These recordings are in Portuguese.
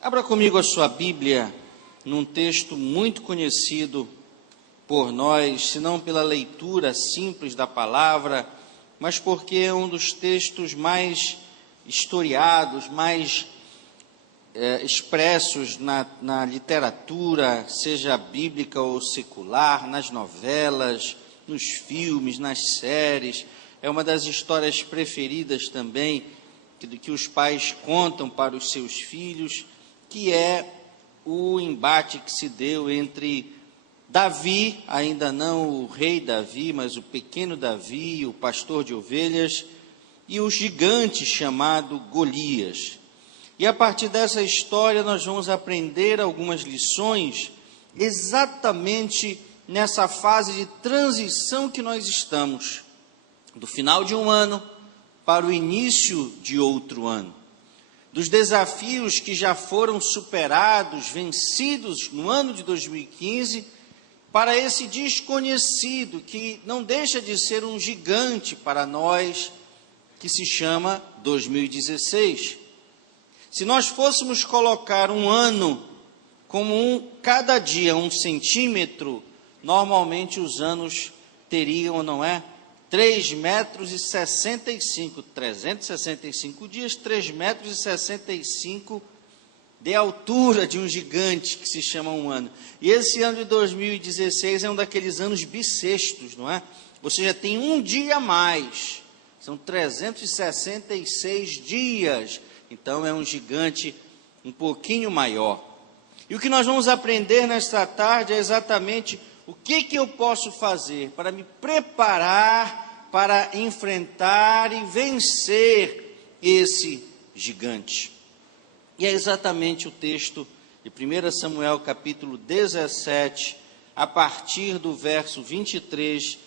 Abra comigo a sua Bíblia num texto muito conhecido por nós, se não pela leitura simples da palavra, mas porque é um dos textos mais historiados, mais expressos na literatura, seja bíblica ou secular, nas novelas, nos filmes, nas séries. É uma das histórias preferidas também que os pais contam para os seus filhos, que é o embate que se deu entre Davi, ainda não o rei Davi, mas o pequeno Davi, o pastor de ovelhas, e o gigante chamado Golias. E a partir dessa história nós vamos aprender algumas lições exatamente nessa fase de transição que nós estamos, do final de um ano para o início de outro ano. Dos desafios que já foram superados, vencidos no ano de 2015, para esse desconhecido, que não deixa de ser um gigante para nós, que se chama 2016. Se nós fôssemos colocar um ano como cada dia 1 centímetro, normalmente os anos teriam, não é? 3,65 metros, 365 dias, 3,65 metros de altura de um gigante que se chama um ano. E esse ano de 2016 é um daqueles anos bissextos, não é? Ou seja, tem um dia a mais, são 366 dias, então é um gigante um pouquinho maior. E o que nós vamos aprender nesta tarde é exatamente o que eu posso fazer para me preparar para enfrentar e vencer esse gigante. E é exatamente o texto de 1 Samuel capítulo 17, a partir do verso 23,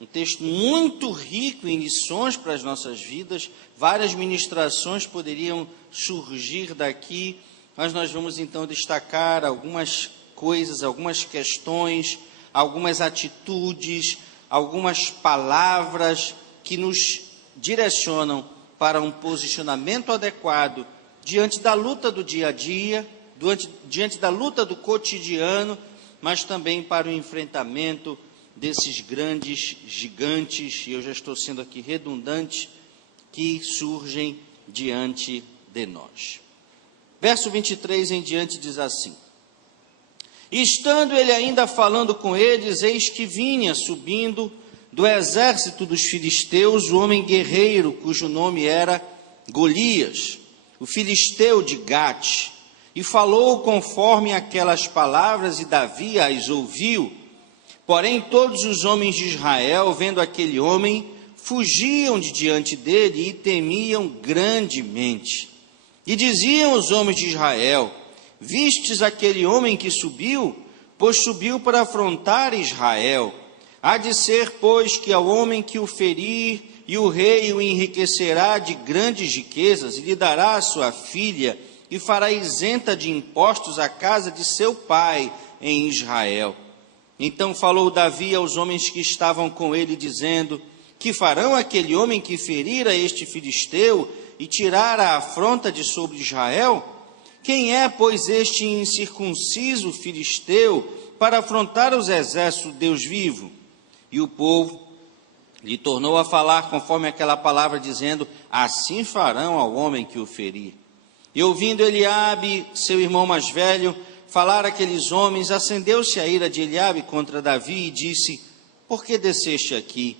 um texto muito rico em lições para as nossas vidas. Várias ministrações poderiam surgir daqui, mas nós vamos então destacar algumas coisas, algumas questões, algumas atitudes, algumas palavras que nos direcionam para um posicionamento adequado diante da luta do dia a dia, diante da luta do cotidiano, mas também para o enfrentamento desses grandes gigantes, e eu já estou sendo aqui redundante, que surgem diante de nós. Verso 23 em diante diz assim: estando ele ainda falando com eles, eis que vinha subindo do exército dos filisteus o homem guerreiro, cujo nome era Golias, o filisteu de Gate, e falou conforme aquelas palavras, e Davi as ouviu. Porém todos os homens de Israel, vendo aquele homem, fugiam de diante dele e temiam grandemente. E diziam os homens de Israel: vistes aquele homem que subiu? Pois subiu para afrontar Israel. Há de ser, pois, que ao homem que o ferir, e o rei o enriquecerá de grandes riquezas, e lhe dará a sua filha, e fará isenta de impostos a casa de seu pai em Israel. Então falou Davi aos homens que estavam com ele, dizendo: que farão aquele homem que ferir a este filisteu, e tirar a afronta de sobre Israel? Quem é, pois, este incircunciso filisteu para afrontar os exércitos do Deus vivo? E o povo lhe tornou a falar conforme aquela palavra, dizendo: assim farão ao homem que o ferir. E ouvindo Eliabe, seu irmão mais velho, falar aqueles homens, acendeu-se a ira de Eliabe contra Davi e disse: por que desceste aqui?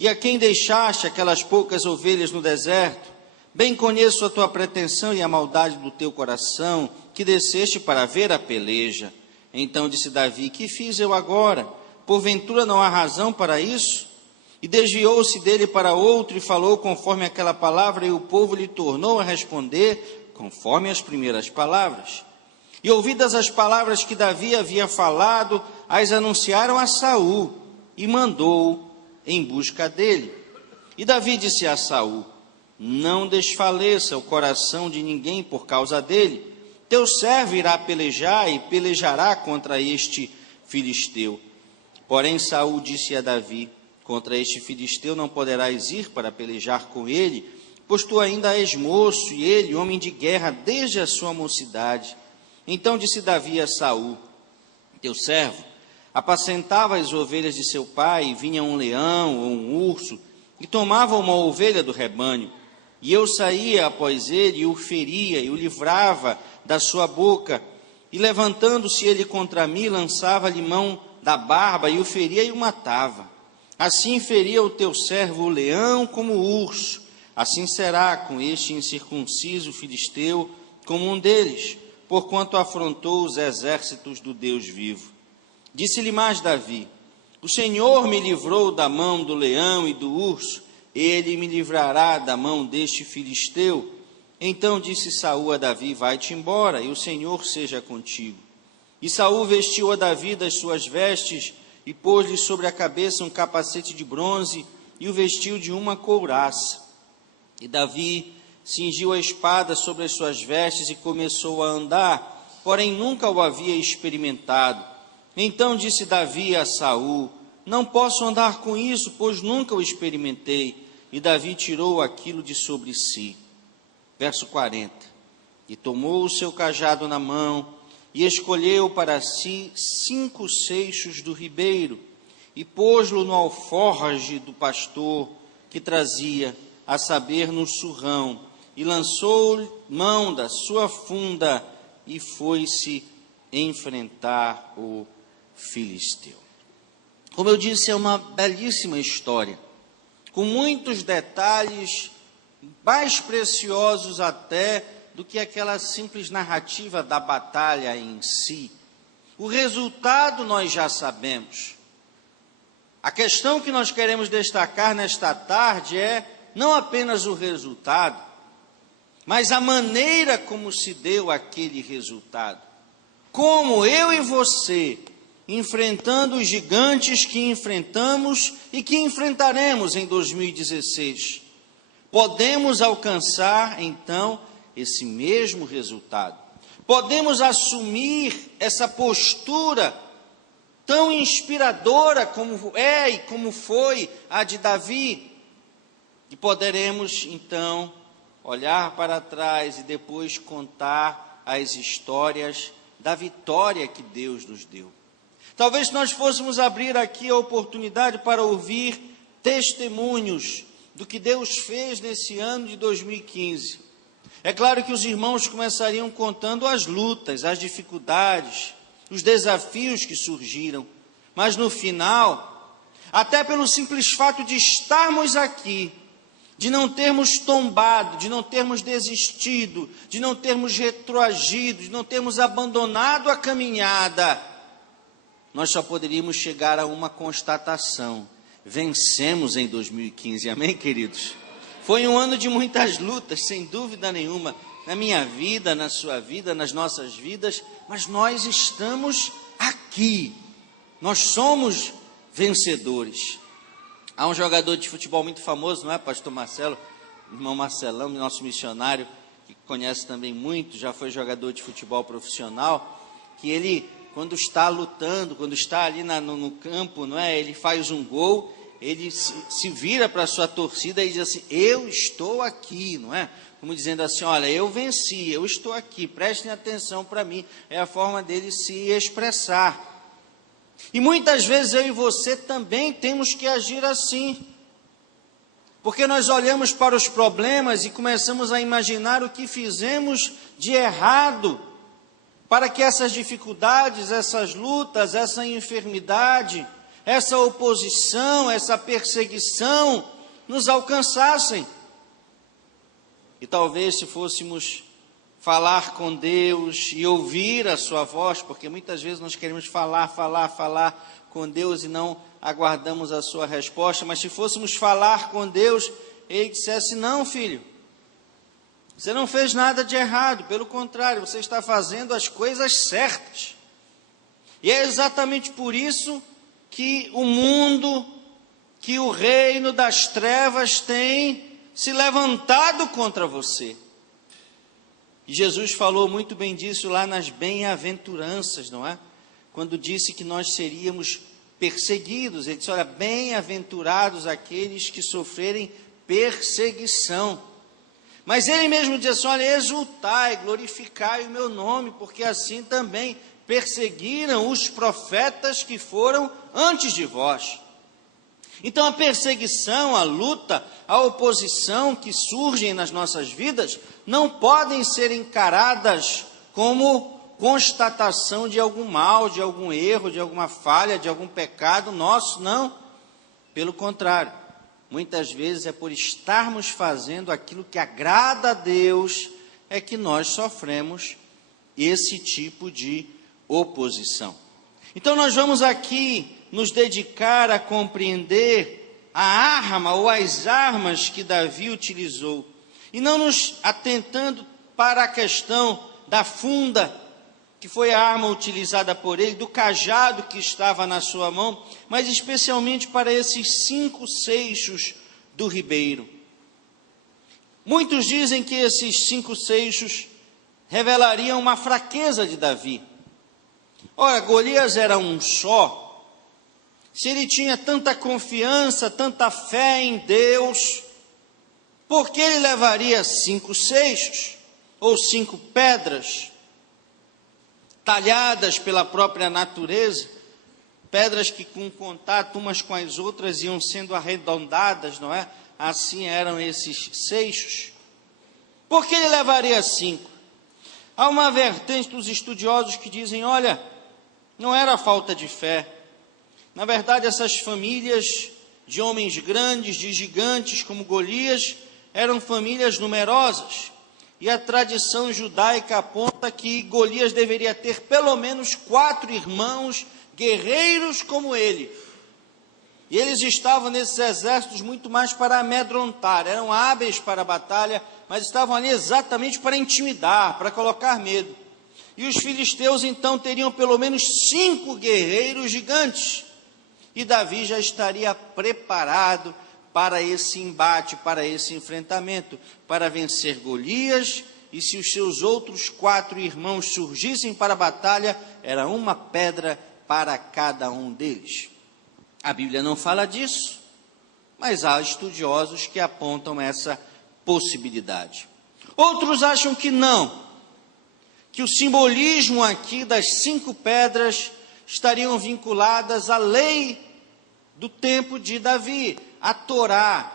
E a quem deixaste aquelas poucas ovelhas no deserto? Bem conheço a tua pretensão e a maldade do teu coração, que desceste para ver a peleja. Então disse Davi: que fiz eu agora? Porventura não há razão para isso? E desviou-se dele para outro e falou conforme aquela palavra, e o povo lhe tornou a responder conforme as primeiras palavras. E ouvidas as palavras que Davi havia falado, as anunciaram a Saul, e mandou em busca dele. E Davi disse a Saul: não desfaleça o coração de ninguém por causa dele. Teu servo irá pelejar e pelejará contra este filisteu. Porém Saul disse a Davi: Contra este filisteu não poderás ir para pelejar com ele, pois tu ainda és moço, e ele, homem de guerra, desde a sua mocidade. Então disse Davi a Saul, teu servo, apacentava as ovelhas de seu pai, e vinha um leão ou um urso, e tomava uma ovelha do rebanho. E eu saía após ele, e o feria, e o livrava da sua boca. E levantando-se ele contra mim, lançava-lhe mão da barba, e o feria e o matava. Assim feria o teu servo o leão como o urso. Assim será com este incircunciso filisteu, como um deles, porquanto afrontou os exércitos do Deus vivo. Disse-lhe mais Davi, o Senhor me livrou da mão do leão e do urso, ele me livrará da mão deste filisteu. Então disse Saul a Davi, vai-te embora, e o Senhor seja contigo. E Saul vestiu a Davi das suas vestes, e pôs-lhe sobre a cabeça um capacete de bronze, e o vestiu de uma couraça. E Davi cingiu a espada sobre as suas vestes, e começou a andar, porém nunca o havia experimentado. Então disse Davi a Saul, não posso andar com isso, pois nunca o experimentei. E Davi tirou aquilo de sobre si. Verso 40. E tomou o seu cajado na mão, e escolheu para si 5 seixos do ribeiro, e pôs-lo no alforje do pastor que trazia, a saber, no surrão, e lançou mão da sua funda, e foi-se enfrentar o filisteu. Como eu disse, é uma belíssima história, com muitos detalhes, mais preciosos até do que aquela simples narrativa da batalha em si. O resultado nós já sabemos. A questão que nós queremos destacar nesta tarde é não apenas o resultado, mas a maneira como se deu aquele resultado. Como eu e você, enfrentando os gigantes que enfrentamos e que enfrentaremos em 2016, podemos alcançar, então, esse mesmo resultado. Podemos assumir essa postura tão inspiradora como é e como foi a de Davi, e poderemos, então, olhar para trás e depois contar as histórias da vitória que Deus nos deu. Talvez nós fôssemos abrir aqui a oportunidade para ouvir testemunhos do que Deus fez nesse ano de 2015. É claro que os irmãos começariam contando as lutas, as dificuldades, os desafios que surgiram, mas no final, até pelo simples fato de estarmos aqui, de não termos tombado, de não termos desistido, de não termos retroagido, de não termos abandonado a caminhada, nós só poderíamos chegar a uma constatação: vencemos em 2015, amém, queridos? Foi um ano de muitas lutas, sem dúvida nenhuma, na minha vida, na sua vida, nas nossas vidas, mas nós estamos aqui, nós somos vencedores. Há um jogador de futebol muito famoso, não é, pastor Marcelo? Irmão Marcelão, nosso missionário, que conhece também muito, já foi jogador de futebol profissional, que ele, quando está lutando, quando está ali no campo, não é? Ele faz um gol, ele se vira para a sua torcida e diz assim, eu estou aqui, não é? Como dizendo assim, olha, eu venci, eu estou aqui, prestem atenção para mim. É a forma dele se expressar. E muitas vezes eu e você também temos que agir assim. Porque nós olhamos para os problemas e começamos a imaginar o que fizemos de errado, para que essas dificuldades, essas lutas, essa enfermidade, essa oposição, essa perseguição nos alcançassem. E talvez se fôssemos falar com Deus e ouvir a sua voz, porque muitas vezes nós queremos falar com Deus e não aguardamos a sua resposta, mas se fôssemos falar com Deus, Ele dissesse, não, filho, você não fez nada de errado, pelo contrário, você está fazendo as coisas certas. E é exatamente por isso que o mundo, que o reino das trevas tem se levantado contra você. E Jesus falou muito bem disso lá nas bem-aventuranças, não é? Quando disse que nós seríamos perseguidos. Ele disse, olha, bem-aventurados aqueles que sofrerem perseguição. Mas ele mesmo diz assim, olha, exultai, glorificai o meu nome, porque assim também perseguiram os profetas que foram antes de vós. Então a perseguição, a luta, a oposição que surgem nas nossas vidas não podem ser encaradas como constatação de algum mal, de algum erro, de alguma falha, de algum pecado nosso, não. Pelo contrário, muitas vezes é por estarmos fazendo aquilo que agrada a Deus, é que nós sofremos esse tipo de oposição. Então nós vamos aqui nos dedicar a compreender a arma ou as armas que Davi utilizou, e não nos atentando para a questão da funda, que foi a arma utilizada por ele, do cajado que estava na sua mão, mas especialmente para esses 5 seixos do ribeiro. Muitos dizem que esses 5 seixos revelariam uma fraqueza de Davi. Ora, Golias era um só. Se ele tinha tanta confiança, tanta fé em Deus, por que ele levaria 5 seixos ou 5 pedras talhadas pela própria natureza, pedras que com contato umas com as outras iam sendo arredondadas, não é? Assim eram esses seixos. Por que ele levaria 5? Há uma vertente dos estudiosos que dizem, olha, não era falta de fé. Na verdade, essas famílias de homens grandes, de gigantes como Golias, eram famílias numerosas. E a tradição judaica aponta que Golias deveria ter pelo menos 4 irmãos guerreiros como ele. E eles estavam nesses exércitos muito mais para amedrontar, eram hábeis para a batalha, mas estavam ali exatamente para intimidar, para colocar medo. E os filisteus então teriam pelo menos 5 guerreiros gigantes. E Davi já estaria preparado para esse embate, para esse enfrentamento, para vencer Golias, e se os seus outros 4 irmãos surgissem para a batalha, era uma pedra para cada um deles. A Bíblia não fala disso, mas há estudiosos que apontam essa possibilidade. Outros acham que não, que o simbolismo aqui das 5 pedras estariam vinculadas à lei do tempo de Davi, a Torá,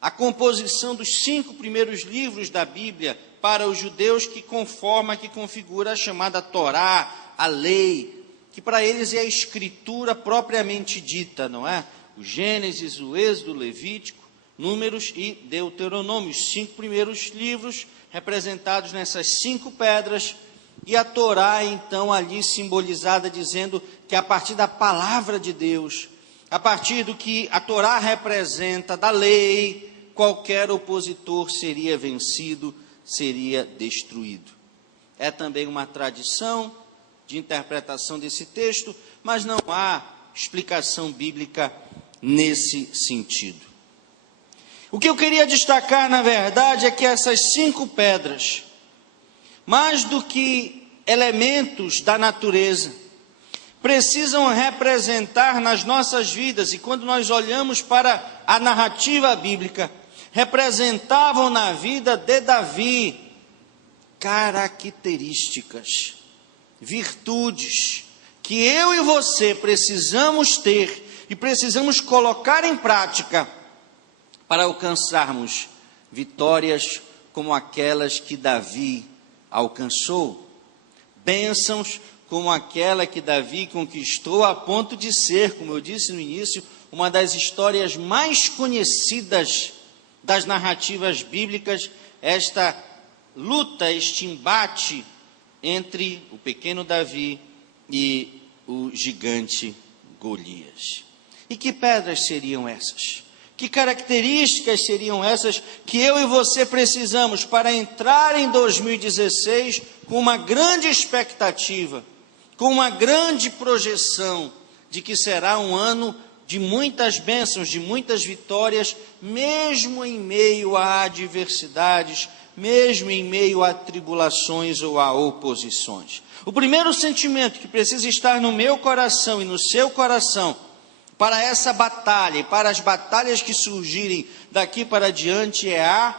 a composição dos 5 primeiros livros da Bíblia para os judeus, que conforma, que configura a chamada Torá, a lei, que para eles é a escritura propriamente dita, não é? O Gênesis, o Êxodo, o Levítico, Números e Deuteronômio, os 5 primeiros livros representados nessas 5 pedras, e a Torá então ali simbolizada, dizendo que a partir da palavra de Deus, a partir do que a Torá representa, da lei, qualquer opositor seria vencido, seria destruído. É também uma tradição de interpretação desse texto, mas não há explicação bíblica nesse sentido. O que eu queria destacar, na verdade, é que essas 5 pedras, mais do que elementos da natureza, precisam representar nas nossas vidas, e quando nós olhamos para a narrativa bíblica, representavam na vida de Davi características, virtudes, que eu e você precisamos ter e precisamos colocar em prática para alcançarmos vitórias como aquelas que Davi alcançou, bênçãos como aquela que Davi conquistou a ponto de ser, como eu disse no início, uma das histórias mais conhecidas das narrativas bíblicas, esta luta, este embate entre o pequeno Davi e o gigante Golias. E que pedras seriam essas? Que características seriam essas que eu e você precisamos para entrar em 2016 com uma grande expectativa, com uma grande projeção de que será um ano de muitas bênçãos, de muitas vitórias, mesmo em meio a adversidades, mesmo em meio a tribulações ou a oposições. O primeiro sentimento que precisa estar no meu coração e no seu coração, para essa batalha e para as batalhas que surgirem daqui para diante, é a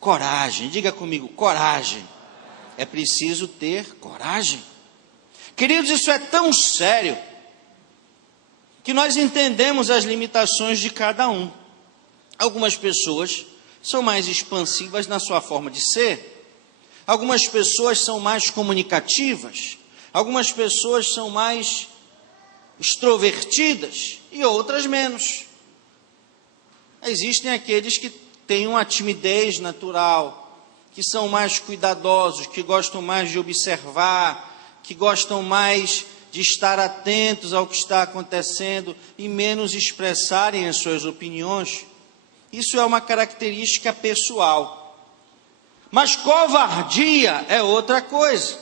coragem. Diga comigo, coragem. É preciso ter coragem. Queridos, isso é tão sério que nós entendemos as limitações de cada um. Algumas pessoas são mais expansivas na sua forma de ser. Algumas pessoas são mais comunicativas. Algumas pessoas são mais extrovertidas e outras menos. Existem aqueles que têm uma timidez natural, que são mais cuidadosos, que gostam mais de observar, que gostam mais de estar atentos ao que está acontecendo e menos expressarem as suas opiniões. Isso é uma característica pessoal. Mas covardia é outra coisa.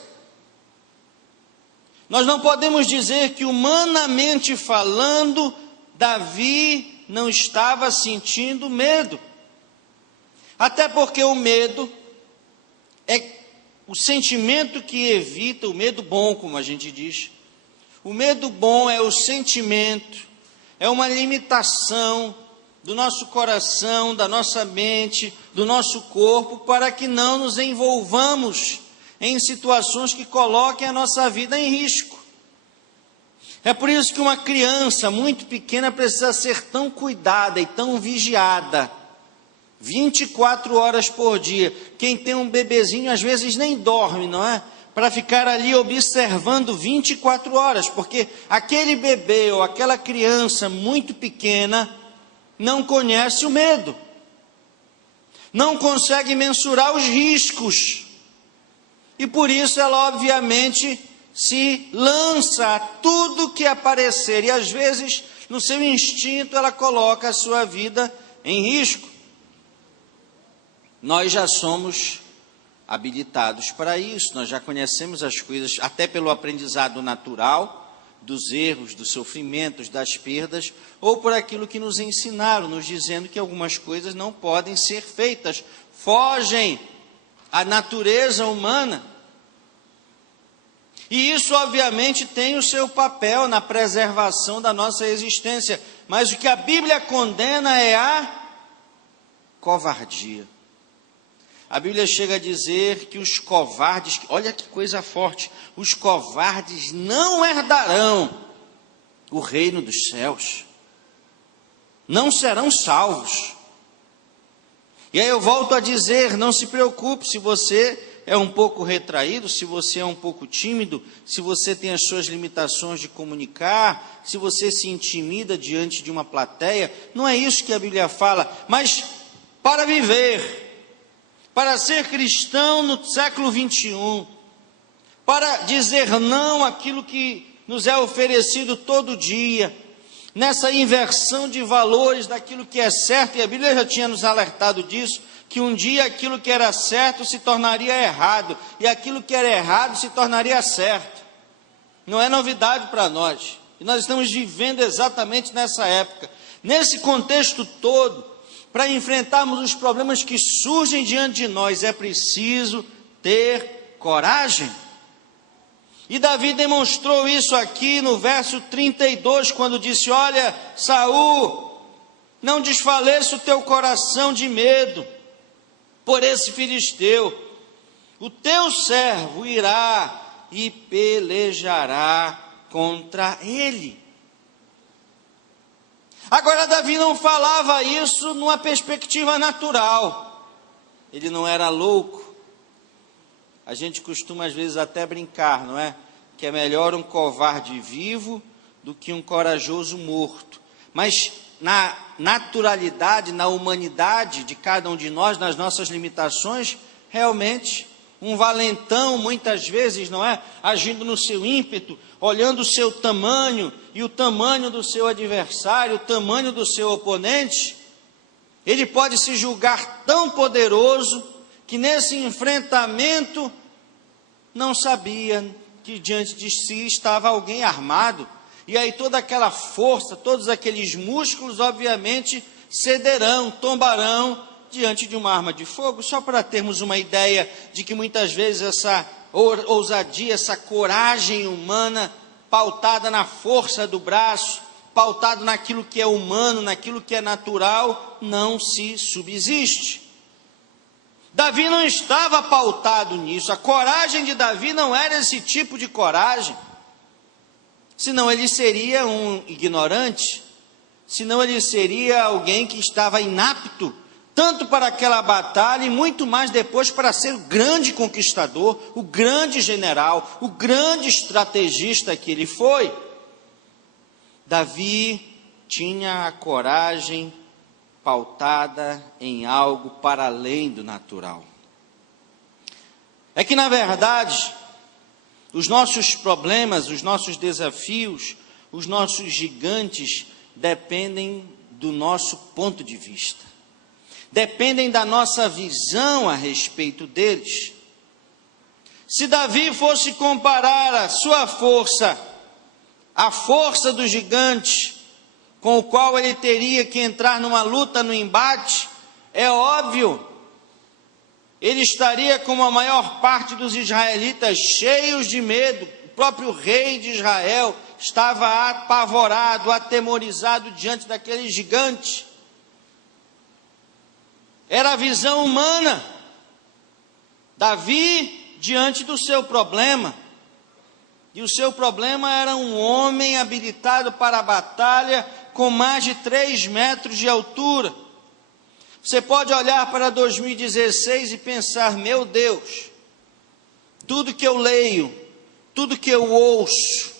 Nós não podemos dizer que, humanamente falando, Davi não estava sentindo medo. Até porque o medo é o sentimento que evita, o medo bom, como a gente diz. O medo bom é o sentimento, é uma limitação do nosso coração, da nossa mente, do nosso corpo, para que não nos envolvamos em situações que coloquem a nossa vida em risco. É por isso que uma criança muito pequena precisa ser tão cuidada e tão vigiada, 24 horas por dia. Quem tem um bebezinho às vezes nem dorme, não é? Para ficar ali observando 24 horas, porque aquele bebê ou aquela criança muito pequena não conhece o medo, não consegue mensurar os riscos, e por isso ela obviamente se lança a tudo que aparecer, e às vezes no seu instinto ela coloca a sua vida em risco. Nós já somos habilitados para isso, nós já conhecemos as coisas, até pelo aprendizado natural, dos erros, dos sofrimentos, das perdas, ou por aquilo que nos ensinaram, nos dizendo que algumas coisas não podem ser feitas, fogem à natureza humana. E isso obviamente tem o seu papel na preservação da nossa existência, mas o que a Bíblia condena é a covardia. A Bíblia chega a dizer que os covardes, olha que coisa forte, os covardes não herdarão o reino dos céus, não serão salvos. E aí eu volto a dizer, não se preocupe se você é um pouco retraído, se você é um pouco tímido, se você tem as suas limitações de comunicar, se você se intimida diante de uma plateia, não é isso que a Bíblia fala, mas para viver, para ser cristão no século 21, para dizer não àquilo que nos é oferecido todo dia, nessa inversão de valores daquilo que é certo, e a Bíblia já tinha nos alertado disso, que um dia aquilo que era certo se tornaria errado, e aquilo que era errado se tornaria certo. Não é novidade para nós, e nós estamos vivendo exatamente nessa época. Nesse contexto todo, para enfrentarmos os problemas que surgem diante de nós, é preciso ter coragem. E Davi demonstrou isso aqui no verso 32, quando disse: olha, Saul, não desfaleça o teu coração de medo por esse filisteu. O teu servo irá e pelejará contra ele. Agora, Davi não falava isso numa perspectiva natural. Ele não era louco. A gente costuma às vezes até brincar, não é? Que é melhor um covarde vivo do que um corajoso morto. Mas na naturalidade, na humanidade de cada um de nós, nas nossas limitações, realmente um valentão muitas vezes, não é? Agindo no seu ímpeto, olhando o seu tamanho e o tamanho do seu adversário, o tamanho do seu oponente, ele pode se julgar tão poderoso que nesse enfrentamento não sabia que diante de si estava alguém armado, e aí toda aquela força, todos aqueles músculos obviamente cederão, tombarão diante de uma arma de fogo, só para termos uma ideia de que muitas vezes essa ousadia, essa coragem humana, pautada na força do braço, pautado naquilo que é humano, naquilo que é natural, não se subsiste. Davi não estava pautado nisso, a coragem de Davi não era esse tipo de coragem, senão ele seria um ignorante, senão ele seria alguém que estava inapto, tanto para aquela batalha e muito mais depois para ser o grande conquistador, o grande general, o grande estrategista que ele foi. Davi tinha a coragem pautada em algo para além do natural. É que, na verdade, os nossos problemas, os nossos desafios, os nossos gigantes dependem do nosso ponto de vista, dependem da nossa visão a respeito deles. Se Davi fosse comparar a sua força, a força do gigante, com o qual ele teria que entrar numa luta, no embate, é óbvio, ele estaria como a maior parte dos israelitas, cheios de medo. O próprio rei de Israel estava apavorado, atemorizado diante daquele gigante. Era a visão humana. Davi diante do seu problema. E o seu problema era um homem habilitado para a batalha, com mais de 3 metros de altura. Você pode olhar para 2016 e pensar, meu Deus, tudo que eu leio, tudo que eu ouço,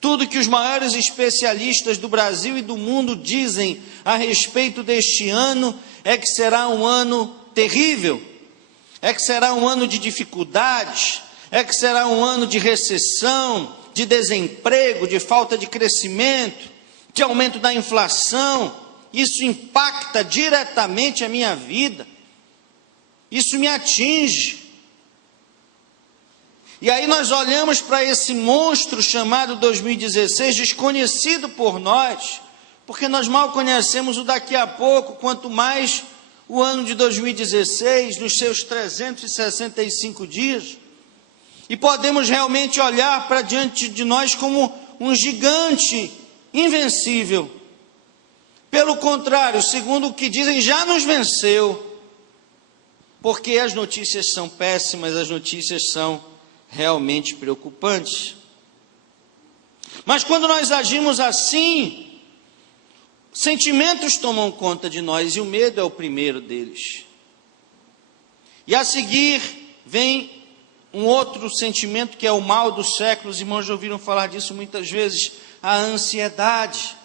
tudo que os maiores especialistas do Brasil e do mundo dizem a respeito deste ano, é que será um ano terrível, é que será um ano de dificuldades, é que será um ano de recessão, de desemprego, de falta de crescimento, de aumento da inflação. Isso impacta diretamente a minha vida, isso me atinge. E aí nós olhamos para esse monstro chamado 2016, desconhecido por nós, porque nós mal conhecemos o daqui a pouco, quanto mais o ano de 2016, nos seus 365 dias, e podemos realmente olhar para diante de nós como um gigante invencível. Pelo contrário, segundo o que dizem, já nos venceu, porque as notícias são péssimas, as notícias são realmente preocupantes. Mas quando nós agimos assim, sentimentos tomam conta de nós, e o medo é o primeiro deles. E a seguir vem um outro sentimento que é o mal dos séculos. Os irmãos já ouviram falar disso muitas vezes, a ansiedade.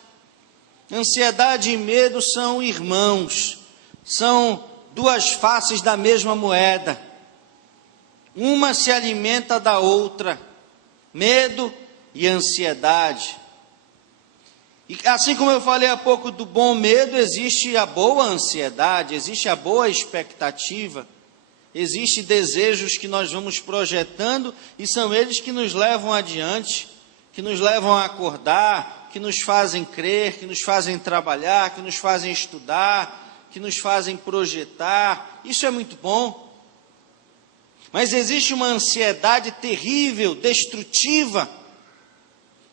Ansiedade e medo são irmãos, são duas faces da mesma moeda. Uma se alimenta da outra, medo e ansiedade. E assim como eu falei há pouco do bom medo, existe a boa ansiedade, existe a boa expectativa, existe desejos que nós vamos projetando e são eles que nos levam adiante, que nos levam a acordar, que nos fazem crer, que nos fazem trabalhar, que nos fazem estudar, que nos fazem projetar. Isso é muito bom. Mas existe uma ansiedade terrível, destrutiva,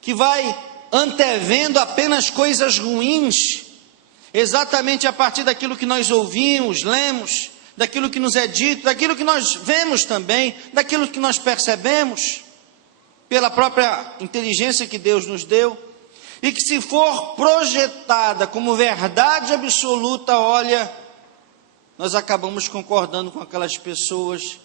que vai antevendo apenas coisas ruins, exatamente a partir daquilo que nós ouvimos, lemos, daquilo que nos é dito, daquilo que nós vemos também, daquilo que nós percebemos, pela própria inteligência que Deus nos deu, e que se for projetada como verdade absoluta, olha, nós acabamos concordando com aquelas pessoas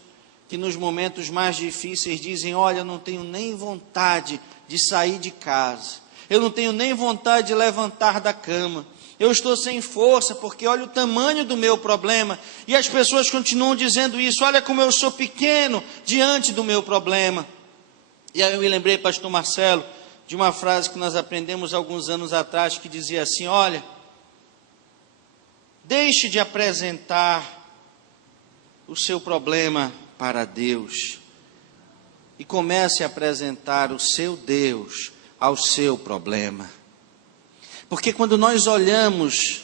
que nos momentos mais difíceis dizem, olha, eu não tenho nem vontade de sair de casa, eu não tenho nem vontade de levantar da cama, eu estou sem força, porque olha o tamanho do meu problema, e as pessoas continuam dizendo isso, olha como eu sou pequeno diante do meu problema. E aí eu me lembrei, pastor Marcelo, de uma frase que nós aprendemos alguns anos atrás, que dizia assim, olha, deixe de apresentar o seu problema para Deus, e comece a apresentar o seu Deus ao seu problema. Porque quando nós olhamos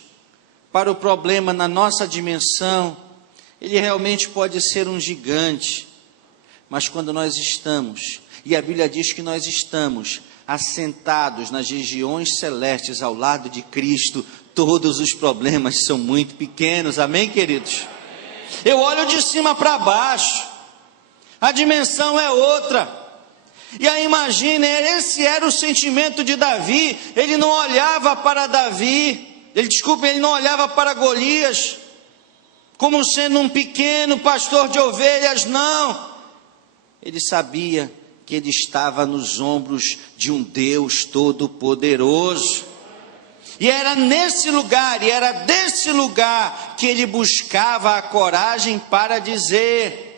para o problema na nossa dimensão, ele realmente pode ser um gigante. Mas quando nós estamos, e a Bíblia diz que nós estamos assentados nas regiões celestes ao lado de Cristo, todos os problemas são muito pequenos, amém, queridos? Eu olho de cima para baixo, a dimensão é outra. E aí imagine, esse era o sentimento de Davi. Ele não olhava para ele não olhava para Golias como sendo um pequeno pastor de ovelhas, não. Ele sabia que ele estava nos ombros de um Deus todo-poderoso. E era nesse lugar, e era desse lugar que ele buscava a coragem para dizer: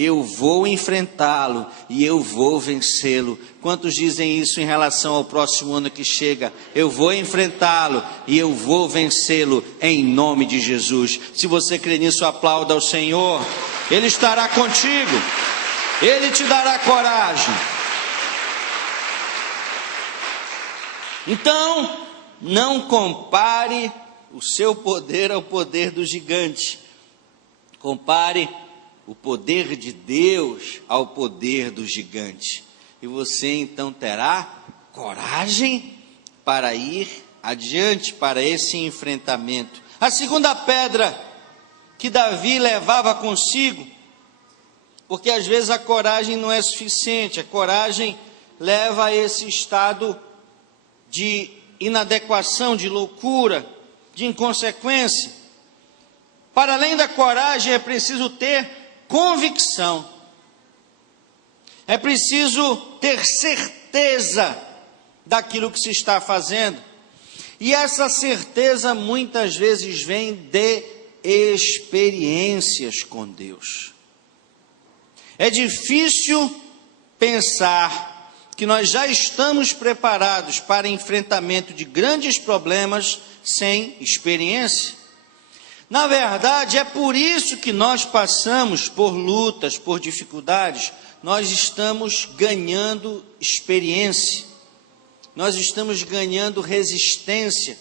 eu vou enfrentá-lo e eu vou vencê-lo. Quantos dizem isso em relação ao próximo ano que chega? Eu vou enfrentá-lo e eu vou vencê-lo em nome de Jesus. Se você crê nisso, aplauda ao Senhor. Ele estará contigo. Ele te dará coragem. Então, não compare o seu poder ao poder do gigante. Compare o poder de Deus ao poder do gigante. E você então terá coragem para ir adiante, para esse enfrentamento. A segunda pedra que Davi levava consigo, porque às vezes a coragem não é suficiente, a coragem leva a esse estado de inadequação, de loucura, de inconsequência. Para além da coragem é preciso ter convicção, é preciso ter certeza daquilo que se está fazendo, e essa certeza muitas vezes vem de experiências com Deus. É difícil pensar que nós já estamos preparados para enfrentamento de grandes problemas sem experiência. Na verdade, é por isso que nós passamos por lutas, por dificuldades. Nós estamos ganhando experiência, nós estamos ganhando resistência,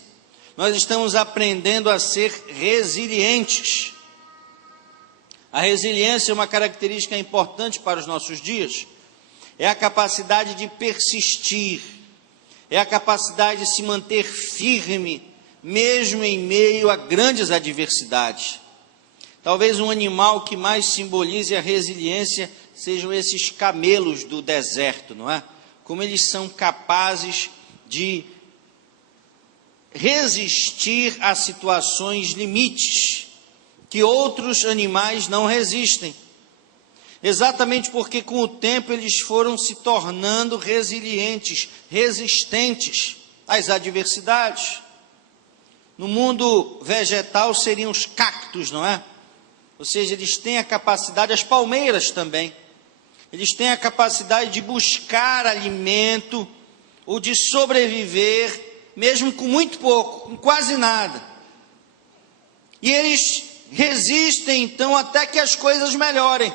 nós estamos aprendendo a ser resilientes. A resiliência é uma característica importante para os nossos dias. É a capacidade de persistir, é a capacidade de se manter firme, mesmo em meio a grandes adversidades. Talvez um animal que mais simbolize a resiliência sejam esses camelos do deserto, não é? Como eles são capazes de resistir a situações limites que outros animais não resistem. Exatamente porque com o tempo eles foram se tornando resilientes, resistentes às adversidades. No mundo vegetal seriam os cactos, não é? Ou seja, eles têm a capacidade, as palmeiras também, eles têm a capacidade de buscar alimento ou de sobreviver, mesmo com muito pouco, com quase nada. E eles resistem então até que as coisas melhorem.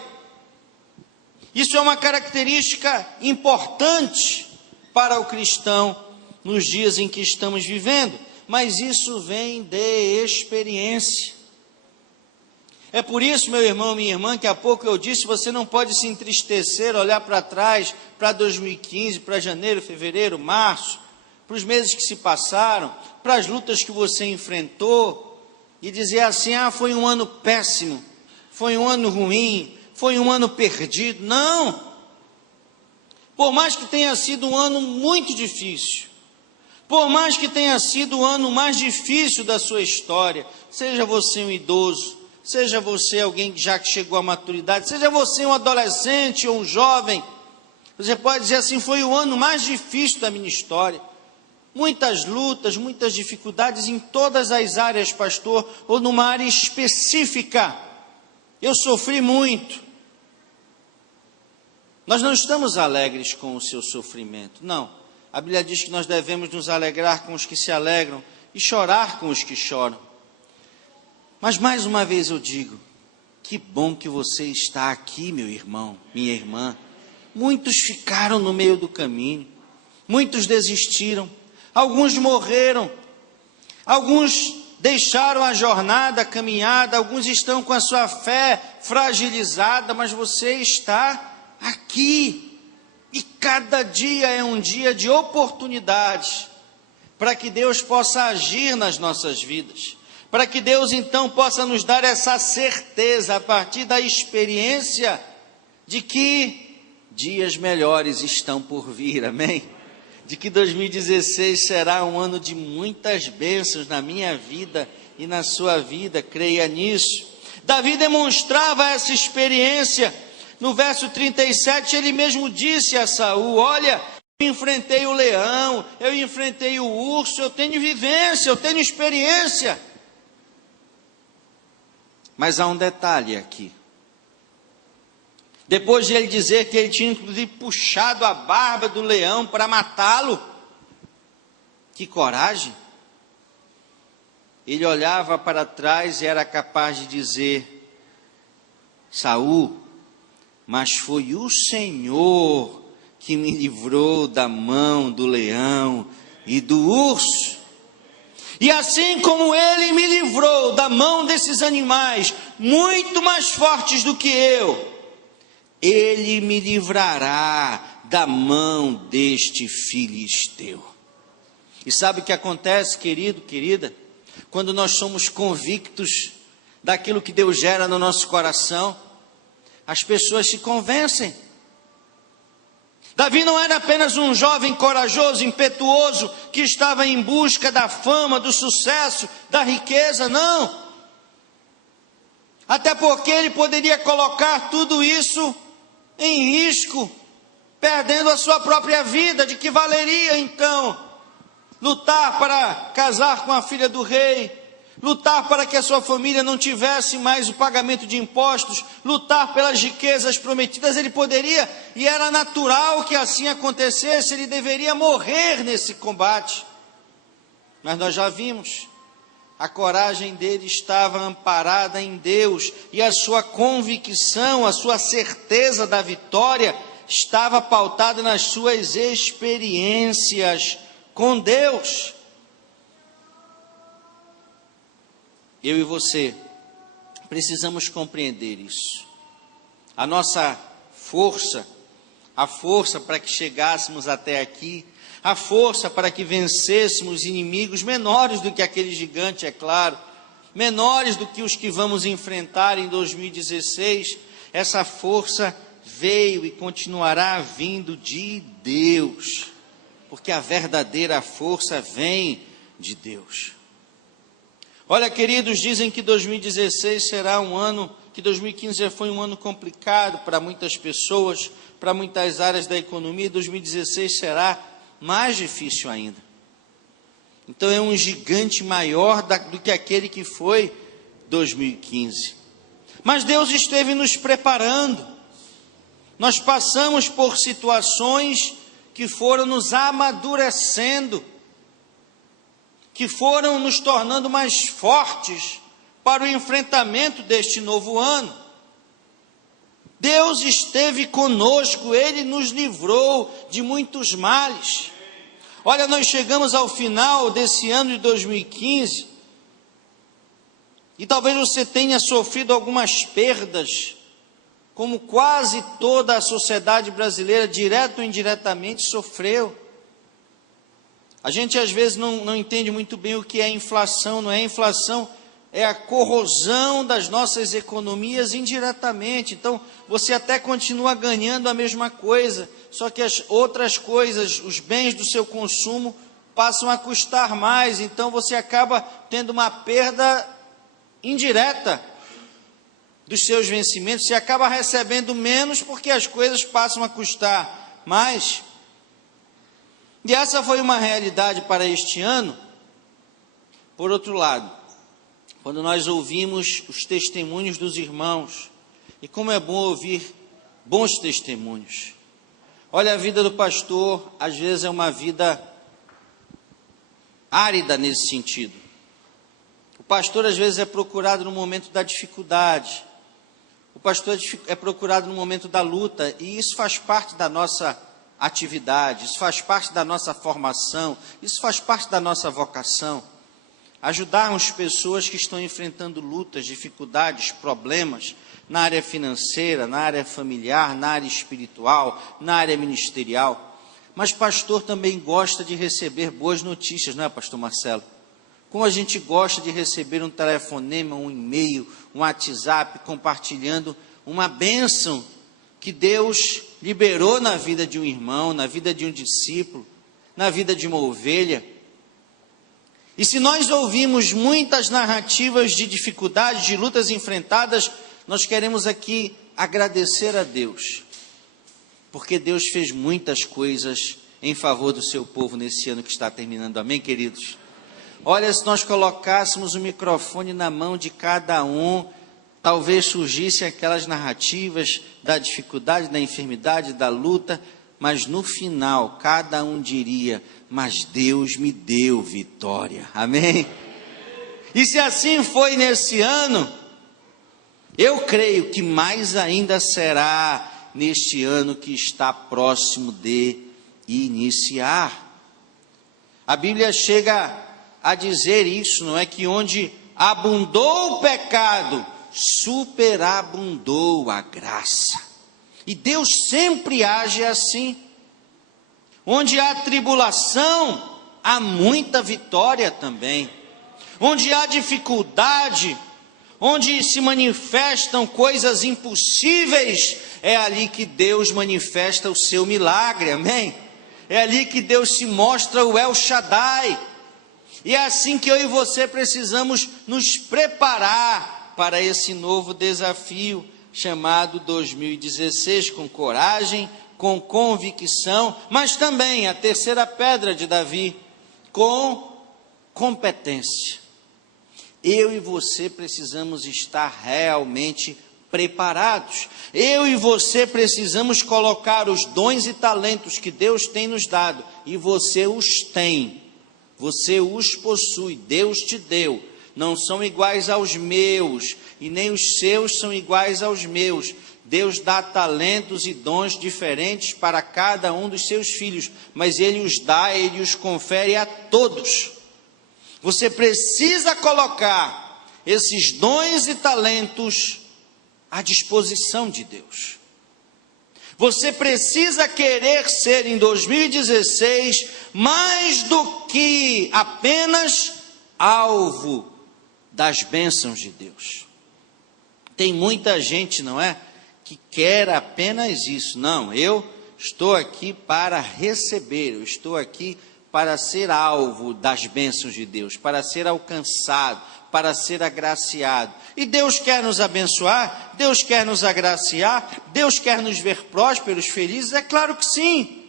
Isso é uma característica importante para o cristão nos dias em que estamos vivendo. Mas isso vem de experiência. É por isso, meu irmão, minha irmã, que há pouco eu disse, você não pode se entristecer, olhar para trás, para 2015, para janeiro, fevereiro, março, para os meses que se passaram, para as lutas que você enfrentou, e dizer assim: foi um ano péssimo, foi um ano ruim, foi um ano perdido. Não! Por mais que tenha sido um ano muito difícil, por mais que tenha sido o ano mais difícil da sua história, seja você um idoso, seja você alguém que já chegou à maturidade, seja você um adolescente ou um jovem, você pode dizer assim: foi o ano mais difícil da minha história. Muitas lutas, muitas dificuldades em todas as áreas, pastor, ou numa área específica. Eu sofri muito. Nós não estamos alegres com o seu sofrimento, não. A Bíblia diz que nós devemos nos alegrar com os que se alegram e chorar com os que choram. Mas mais uma vez eu digo, que bom que você está aqui, meu irmão, minha irmã. Muitos ficaram no meio do caminho, muitos desistiram, alguns morreram, alguns deixaram a jornada, a caminhada, alguns estão com a sua fé fragilizada, mas você está aqui. E cada dia é um dia de oportunidades para que Deus possa agir nas nossas vidas, para que Deus então possa nos dar essa certeza a partir da experiência de que dias melhores estão por vir, amém? De que 2016 será um ano de muitas bênçãos na minha vida e na sua vida, creia nisso. Davi demonstrava essa experiência. No verso 37, ele mesmo disse a Saul: olha, eu enfrentei o leão, eu enfrentei o urso, eu tenho vivência, eu tenho experiência. Mas há um detalhe aqui. Depois de ele dizer que ele tinha inclusive puxado a barba do leão para matá-lo, que coragem! Ele olhava para trás e era capaz de dizer: Saul, mas foi o Senhor que me livrou da mão do leão e do urso. E assim como ele me livrou da mão desses animais, muito mais fortes do que eu, ele me livrará da mão deste filisteu. E sabe o que acontece, querido, querida? Quando nós somos convictos daquilo que Deus gera no nosso coração, as pessoas se convencem. Davi não era apenas um jovem corajoso, impetuoso, que estava em busca da fama, do sucesso, da riqueza, não. Até porque ele poderia colocar tudo isso em risco, perdendo a sua própria vida. De que valeria então lutar para casar com a filha do rei, lutar para que a sua família não tivesse mais o pagamento de impostos, lutar pelas riquezas prometidas? Ele poderia, e era natural que assim acontecesse, ele deveria morrer nesse combate. Mas nós já vimos, a coragem dele estava amparada em Deus, e a sua convicção, a sua certeza da vitória estava pautada nas suas experiências com Deus. Eu e você precisamos compreender isso. A nossa força, a força para que chegássemos até aqui, a força para que vencêssemos inimigos menores do que aquele gigante, é claro, menores do que os que vamos enfrentar em 2016, essa força veio e continuará vindo de Deus, porque a verdadeira força vem de Deus. Olha, queridos, dizem que 2016 será um ano, que 2015 já foi um ano complicado para muitas pessoas, para muitas áreas da economia. 2016 será mais difícil ainda. Então é um gigante maior do que aquele que foi 2015. Mas Deus esteve nos preparando. Nós passamos por situações que foram nos amadurecendo, que foram nos tornando mais fortes para o enfrentamento deste novo ano. Deus esteve conosco, Ele nos livrou de muitos males. Olha, nós chegamos ao final desse ano de 2015, e talvez você tenha sofrido algumas perdas, como quase toda a sociedade brasileira, direto ou indiretamente, sofreu. A gente às vezes não entende muito bem o que é inflação. Não é inflação, é a corrosão das nossas economias indiretamente. Então, você até continua ganhando a mesma coisa, só que as outras coisas, os bens do seu consumo, passam a custar mais. Então, você acaba tendo uma perda indireta dos seus vencimentos. Você acaba recebendo menos porque as coisas passam a custar mais. E essa foi uma realidade para este ano. Por outro lado, quando nós ouvimos os testemunhos dos irmãos, e como é bom ouvir bons testemunhos. Olha, a vida do pastor, às vezes é uma vida árida nesse sentido. O pastor às vezes é procurado no momento da dificuldade. O pastor é procurado no momento da luta, e isso faz parte da nossa atividade, isso faz parte da nossa formação, isso faz parte da nossa vocação. ajudarmos pessoas que estão enfrentando lutas, dificuldades, problemas na área financeira, na área familiar, na área espiritual, na área ministerial. Mas pastor também gosta de receber boas notícias, não é, pastor Marcelo? Como a gente gosta de receber um telefonema, um e-mail, um WhatsApp, compartilhando uma bênção que Deus liberou na vida de um irmão, na vida de um discípulo, na vida de uma ovelha. E se nós ouvimos muitas narrativas de dificuldades, de lutas enfrentadas, nós queremos aqui agradecer a Deus, porque Deus fez muitas coisas em favor do seu povo nesse ano que está terminando. Amém, queridos? Olha, se nós colocássemos o microfone na mão de cada um, talvez surgissem aquelas narrativas da dificuldade, da enfermidade, da luta, mas no final, cada um diria, mas Deus me deu vitória. Amém? E se assim foi nesse ano, eu creio que mais ainda será neste ano que está próximo de iniciar. A Bíblia chega a dizer isso, não é? Que onde abundou o pecado, superabundou a graça. E Deus sempre age assim. Onde há tribulação, há muita vitória também. Onde há dificuldade, onde se manifestam coisas impossíveis, é ali que Deus manifesta o seu milagre, amém? É ali que Deus se mostra o El Shaddai. E é assim que eu e você precisamos nos preparar para esse novo desafio chamado 2016, com coragem, com convicção, mas também a terceira pedra de Davi, com competência. Eu e você precisamos estar realmente preparados. Eu e você precisamos colocar os dons e talentos que Deus tem nos dado, e você os tem. Você os possui, Deus te deu, não são iguais aos meus, e nem os seus são iguais aos meus. Deus dá talentos e dons diferentes para cada um dos seus filhos, mas Ele os dá, Ele os confere a todos. Você precisa colocar esses dons e talentos à disposição de Deus. Você precisa querer ser em 2016 mais do que apenas alvo das bênçãos de Deus. Tem muita gente, não é, que quer apenas isso. Não, eu estou aqui para receber, eu estou aqui para ser alvo das bênçãos de Deus, para ser alcançado, para ser agraciado. E Deus quer nos abençoar, Deus quer nos agraciar, Deus quer nos ver prósperos, felizes, é claro que sim.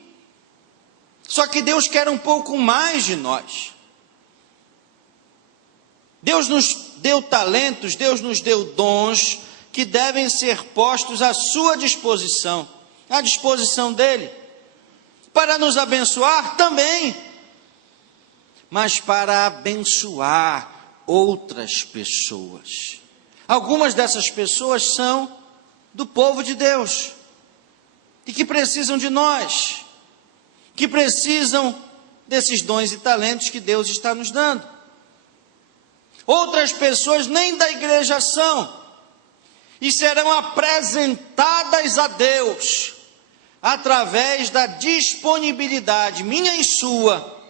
Só que Deus quer um pouco mais de nós. Deus nos deu talentos, Deus nos deu dons que devem ser postos à sua disposição, à disposição dEle, para nos abençoar também, mas para abençoar outras pessoas. Algumas dessas pessoas são do povo de Deus, e que precisam de nós, que precisam desses dons e talentos que Deus está nos dando. Outras pessoas nem da igreja são, e serão apresentadas a Deus, através da disponibilidade minha e sua,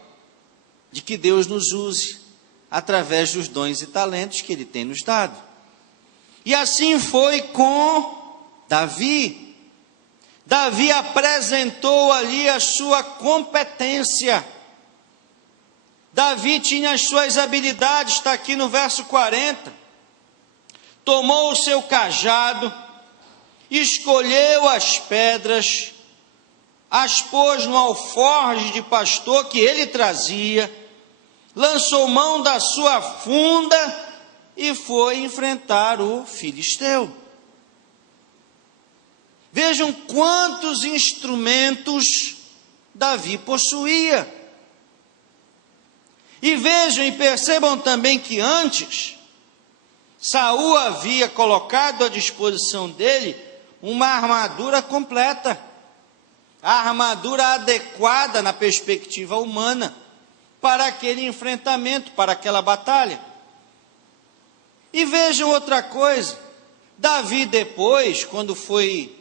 de que Deus nos use, através dos dons e talentos que Ele tem nos dado. E assim foi com Davi. Davi apresentou ali a sua competência. Davi tinha as suas habilidades, está aqui no verso 40. Tomou o seu cajado, escolheu as pedras, as pôs no alforje de pastor que ele trazia, lançou mão da sua funda e foi enfrentar o filisteu. Vejam quantos instrumentos Davi possuía. E vejam e percebam também que antes, Saul havia colocado à disposição dele uma armadura completa, a armadura adequada na perspectiva humana, para aquele enfrentamento, para aquela batalha. E vejam outra coisa, Davi depois, quando foi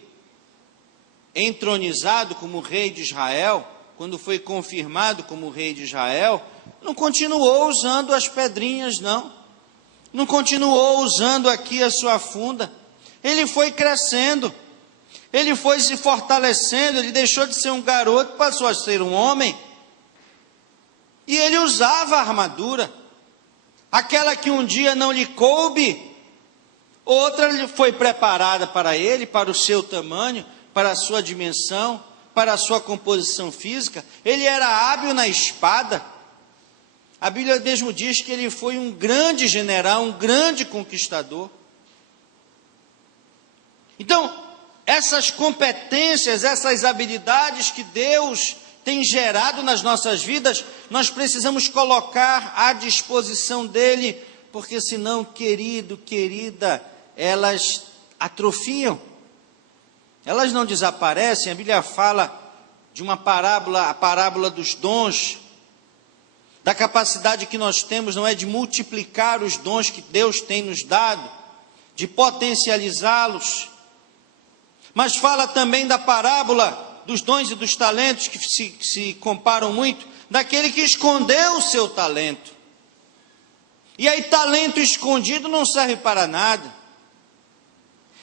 entronizado como rei de Israel, quando foi confirmado como rei de Israel, não continuou usando as pedrinhas, não continuou usando aqui a sua funda. Ele foi crescendo, ele foi se fortalecendo, ele deixou de ser um garoto, passou a ser um homem, e ele usava a armadura, aquela que um dia não lhe coube, outra foi preparada para ele, para o seu tamanho, para a sua dimensão, para a sua composição física. Ele era hábil na espada. A Bíblia mesmo diz que ele foi um grande general, um grande conquistador. Então, essas competências, essas habilidades que Deus tem gerado nas nossas vidas, nós precisamos colocar à disposição dele, porque senão, querido, querida, elas atrofiam, elas não desaparecem. A Bíblia fala de uma parábola, a parábola dos dons, da capacidade que nós temos, não é de multiplicar os dons que Deus tem nos dado, de potencializá-los, mas fala também da parábola dos dons e dos talentos, que se comparam muito, daquele que escondeu o seu talento. E aí, talento escondido não serve para nada.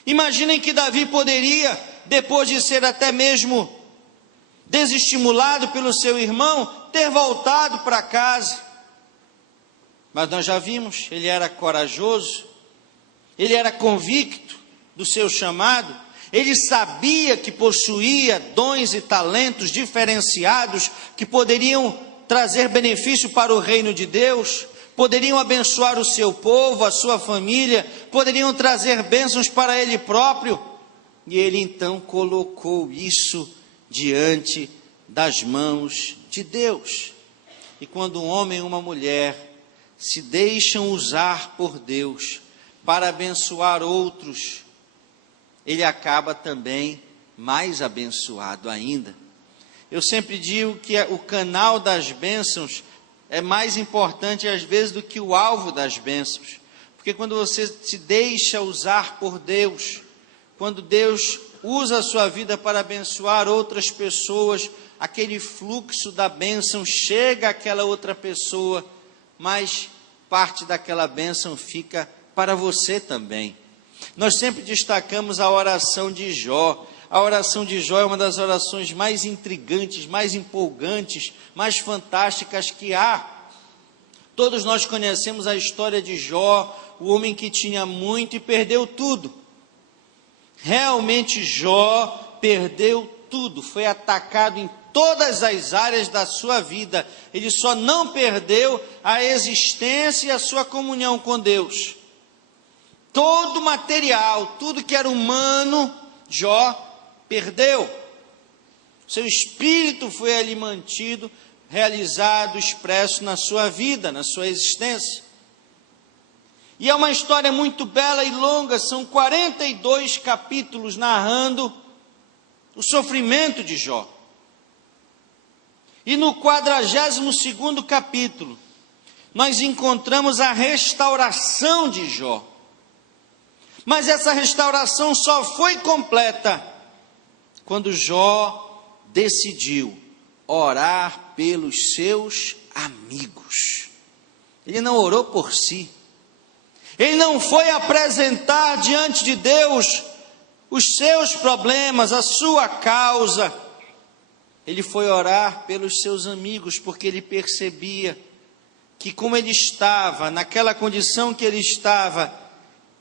Imaginem que Davi poderia, depois de ser até mesmo desestimulado pelo seu irmão, ter voltado para casa. Mas nós já vimos, ele era corajoso, ele era convicto do seu chamado, ele sabia que possuía dons e talentos diferenciados que poderiam trazer benefício para o reino de Deus, poderiam abençoar o seu povo, a sua família, poderiam trazer bênçãos para ele próprio. E ele então colocou isso diante das mãos de Deus. E quando um homem e uma mulher se deixam usar por Deus para abençoar outros, ele acaba também mais abençoado ainda. Eu sempre digo que o canal das bênçãos é mais importante às vezes do que o alvo das bênçãos, porque quando você se deixa usar por Deus, quando Deus usa a sua vida para abençoar outras pessoas, aquele fluxo da bênção chega àquela outra pessoa, mas parte daquela bênção fica para você também. Nós sempre destacamos a oração de Jó. A oração de Jó é uma das orações mais intrigantes, mais empolgantes, mais fantásticas que há. Todos nós conhecemos a história de Jó, o homem que tinha muito e perdeu tudo. Realmente Jó perdeu tudo, foi atacado em todas as áreas da sua vida. Ele só não perdeu a existência e a sua comunhão com Deus. Todo material, tudo que era humano, Jó perdeu. Seu espírito foi ali mantido, realizado, expresso na sua vida, na sua existência. E é uma história muito bela e longa, são 42 capítulos narrando o sofrimento de Jó. E no 42º capítulo, nós encontramos a restauração de Jó. Mas essa restauração só foi completa quando Jó decidiu orar pelos seus amigos. Ele não orou por si. Ele não foi apresentar diante de Deus os seus problemas, a sua causa. Ele foi orar pelos seus amigos, porque ele percebia que, como ele estava, naquela condição que ele estava,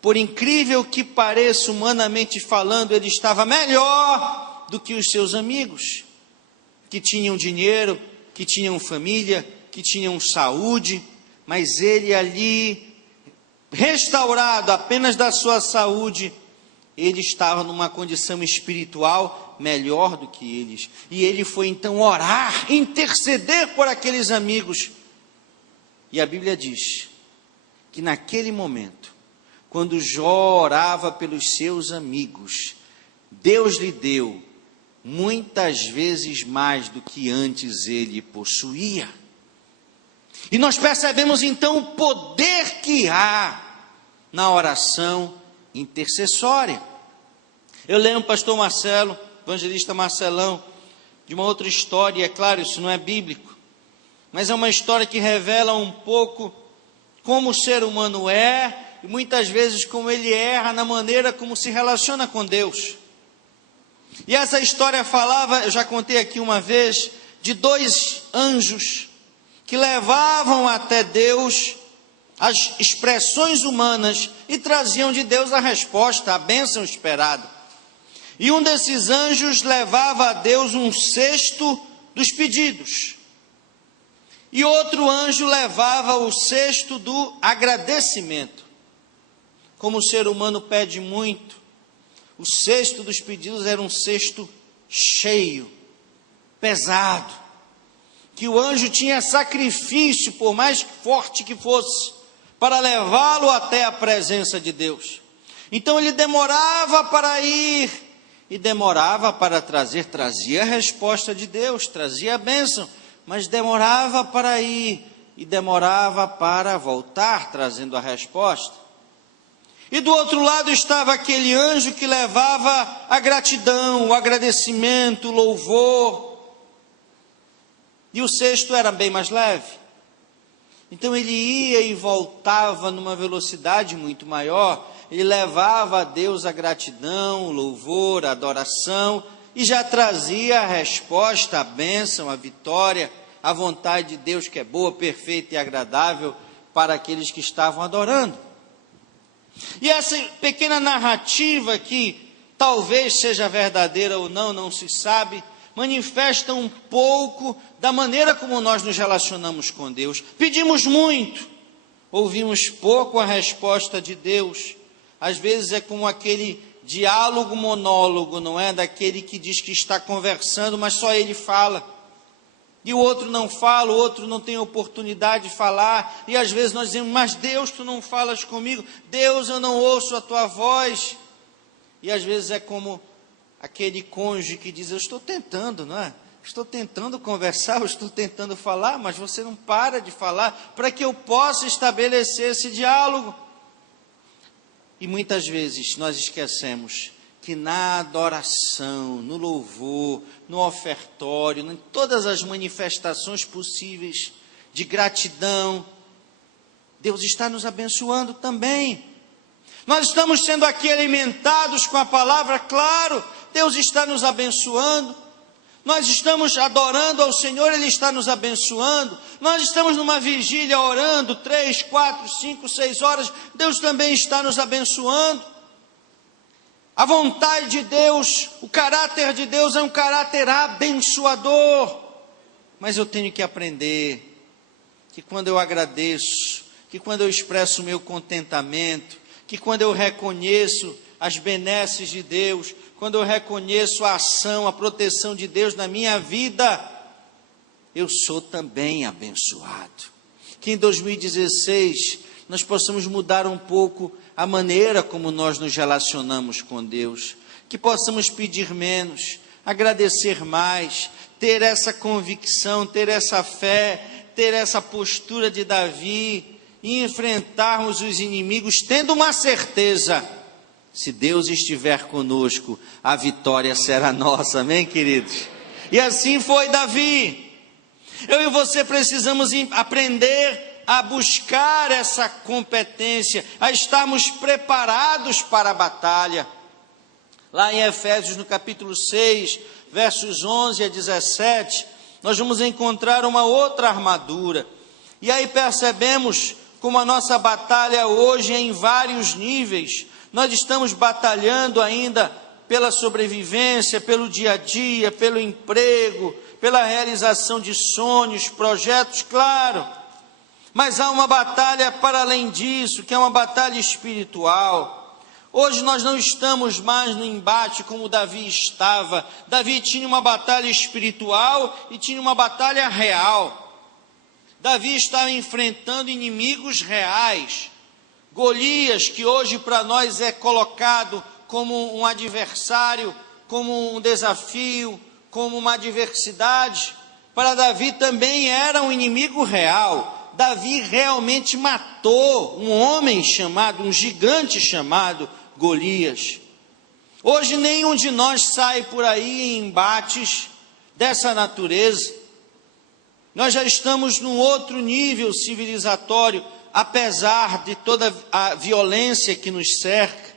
por incrível que pareça, humanamente falando, ele estava melhor do que os seus amigos, que tinham dinheiro, que tinham família, que tinham saúde, mas ele ali, restaurado apenas da sua saúde, ele estava numa condição espiritual melhor do que eles. E ele foi então orar, interceder por aqueles amigos. E a Bíblia diz que naquele momento, quando Jó orava pelos seus amigos, Deus lhe deu muitas vezes mais do que antes ele possuía. E nós percebemos então o poder que há na oração intercessória. Eu lembro o pastor Marcelo, evangelista Marcelão, de uma outra história, e é claro, isso não é bíblico, mas é uma história que revela um pouco como o ser humano é, e muitas vezes como ele erra na maneira como se relaciona com Deus. E essa história falava, eu já contei aqui uma vez, de 2 anjos que levavam até Deus as expressões humanas e traziam de Deus a resposta, a bênção esperada. E um desses anjos levava a Deus um cesto dos pedidos. E outro anjo levava o cesto do agradecimento. Como o ser humano pede muito, o cesto dos pedidos era um cesto cheio, pesado, que o anjo tinha sacrifício, por mais forte que fosse, para levá-lo até a presença de Deus. Então ele demorava para ir, e demorava para trazer, trazia a resposta de Deus, trazia a bênção, mas demorava para ir, e demorava para voltar, trazendo a resposta. E do outro lado estava aquele anjo que levava a gratidão, o agradecimento, o louvor. E o cesto era bem mais leve. Então ele ia e voltava numa velocidade muito maior. Ele levava a Deus a gratidão, o louvor, a adoração, e já trazia a resposta, a bênção, a vitória, a vontade de Deus que é boa, perfeita e agradável para aqueles que estavam adorando. E essa pequena narrativa, que talvez seja verdadeira ou não, não se sabe, manifesta um pouco da maneira como nós nos relacionamos com Deus. Pedimos muito, ouvimos pouco a resposta de Deus. Às vezes é como aquele diálogo monólogo, não é? Daquele que diz que está conversando, mas só ele fala. E o outro não fala, o outro não tem oportunidade de falar, e às vezes nós dizemos, mas Deus, tu não falas comigo, Deus, eu não ouço a tua voz. E às vezes é como aquele cônjuge que diz, eu estou tentando, não é? Estou tentando conversar, eu estou tentando falar, mas você não para de falar, para que eu possa estabelecer esse diálogo. E muitas vezes nós esquecemos que na adoração, no louvor, no ofertório, em todas as manifestações possíveis de gratidão, Deus está nos abençoando também. Nós estamos sendo aqui alimentados com a palavra, claro, Deus está nos abençoando. Nós estamos adorando ao Senhor, Ele está nos abençoando. Nós estamos numa vigília orando 3, 4, 5, 6 horas, Deus também está nos abençoando. A vontade de Deus, o caráter de Deus é um caráter abençoador. Mas eu tenho que aprender que quando eu agradeço, que quando eu expresso o meu contentamento, que quando eu reconheço as benesses de Deus, quando eu reconheço a ação, a proteção de Deus na minha vida, eu sou também abençoado. Que em 2016 nós possamos mudar um pouco a maneira como nós nos relacionamos com Deus, que possamos pedir menos, agradecer mais, ter essa convicção, ter essa fé, ter essa postura de Davi, e enfrentarmos os inimigos tendo uma certeza, se Deus estiver conosco, a vitória será nossa, amém, queridos? E assim foi Davi. Eu e você precisamos aprender a buscar essa competência, a estarmos preparados para a batalha. Lá em Efésios, no capítulo 6, versos 11 a 17, nós vamos encontrar uma outra armadura. E aí percebemos como a nossa batalha hoje é em vários níveis. Nós estamos batalhando ainda pela sobrevivência, pelo dia a dia, pelo emprego, pela realização de sonhos, projetos, claro. Mas há uma batalha para além disso, que é uma batalha espiritual. Hoje nós não estamos mais no embate como Davi estava. Davi tinha uma batalha espiritual e tinha uma batalha real. Davi estava enfrentando inimigos reais. Golias, que hoje para nós é colocado como um adversário, como um desafio, como uma adversidade, para Davi também era um inimigo real. Davi realmente matou um homem chamado, um gigante chamado Golias. Hoje nenhum de nós sai por aí em embates dessa natureza. Nós já estamos num outro nível civilizatório, apesar de toda a violência que nos cerca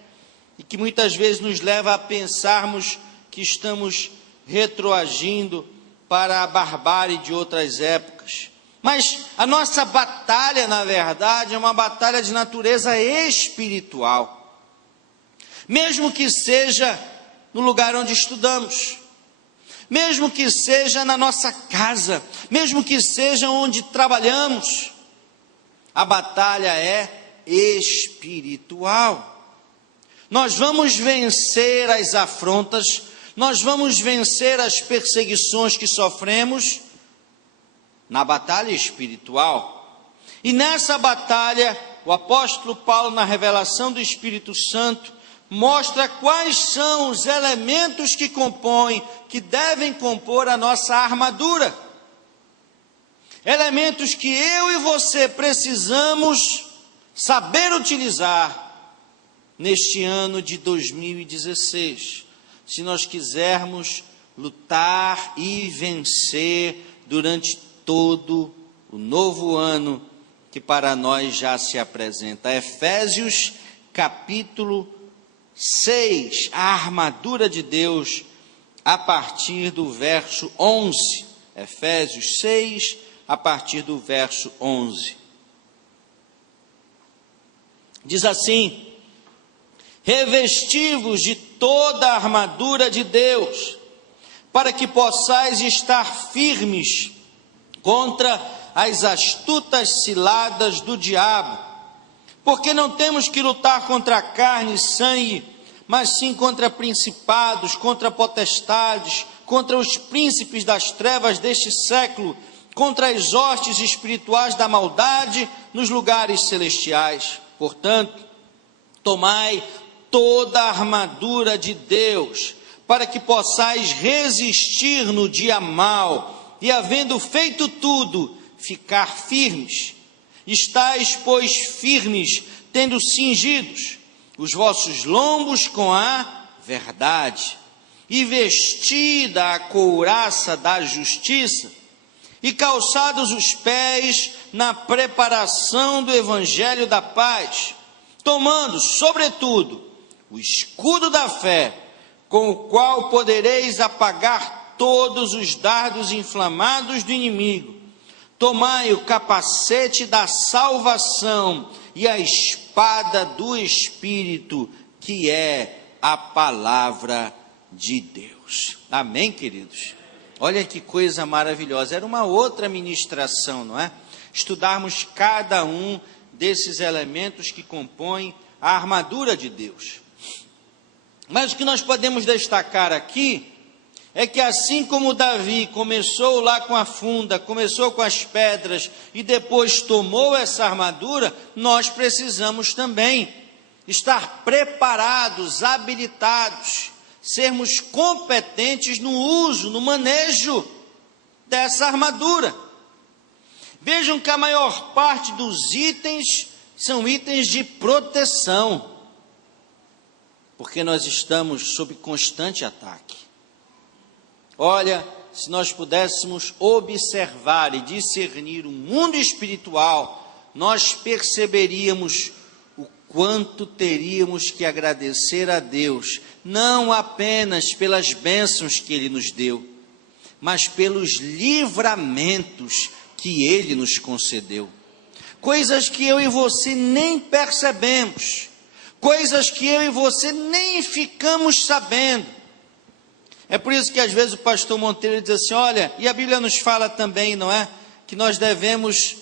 e que muitas vezes nos leva a pensarmos que estamos retroagindo para a barbárie de outras épocas. Mas a nossa batalha, na verdade, é uma batalha de natureza espiritual. Mesmo que seja no lugar onde estudamos, mesmo que seja na nossa casa, mesmo que seja onde trabalhamos, a batalha é espiritual. Nós vamos vencer as afrontas, nós vamos vencer as perseguições que sofremos na batalha espiritual. E nessa batalha, o apóstolo Paulo, na revelação do Espírito Santo, mostra quais são os elementos que compõem, que devem compor a nossa armadura. Elementos que eu e você precisamos saber utilizar neste ano de 2016, se nós quisermos lutar e vencer durante todo o novo ano que para nós já se apresenta. Efésios capítulo 6, a armadura de Deus, a partir do verso 11. Efésios 6, a partir do verso 11. Diz assim: revesti-vos de toda a armadura de Deus, para que possais estar firmes contra as astutas ciladas do diabo. Porque não temos que lutar contra a carne e sangue, mas sim contra principados, contra potestades, contra os príncipes das trevas deste século, contra as hostes espirituais da maldade nos lugares celestiais. Portanto, tomai toda a armadura de Deus, para que possais resistir no dia mau, e havendo feito tudo, ficar firmes. Estais, pois, firmes, tendo cingidos os vossos lombos com a verdade, e vestida a couraça da justiça, e calçados os pés na preparação do evangelho da paz, tomando, sobretudo, o escudo da fé, com o qual podereis apagar todos os dardos inflamados do inimigo. Tomai o capacete da salvação e a espada do Espírito, que é a palavra de Deus. Amém, queridos? Olha que coisa maravilhosa. Era uma outra ministração, não é? Estudarmos cada um desses elementos que compõem a armadura de Deus. Mas o que nós podemos destacar aqui é que assim como Davi começou lá com a funda, começou com as pedras e depois tomou essa armadura, nós precisamos também estar preparados, habilitados, sermos competentes no uso, no manejo dessa armadura. Vejam que a maior parte dos itens são itens de proteção, porque nós estamos sob constante ataque. Olha, se nós pudéssemos observar e discernir o mundo espiritual, nós perceberíamos o quanto teríamos que agradecer a Deus, não apenas pelas bênçãos que Ele nos deu, mas pelos livramentos que Ele nos concedeu. Coisas que eu e você nem percebemos, coisas que eu e você nem ficamos sabendo. É por isso que às vezes o pastor Monteiro diz assim, olha, e a Bíblia nos fala também, não é? Que nós devemos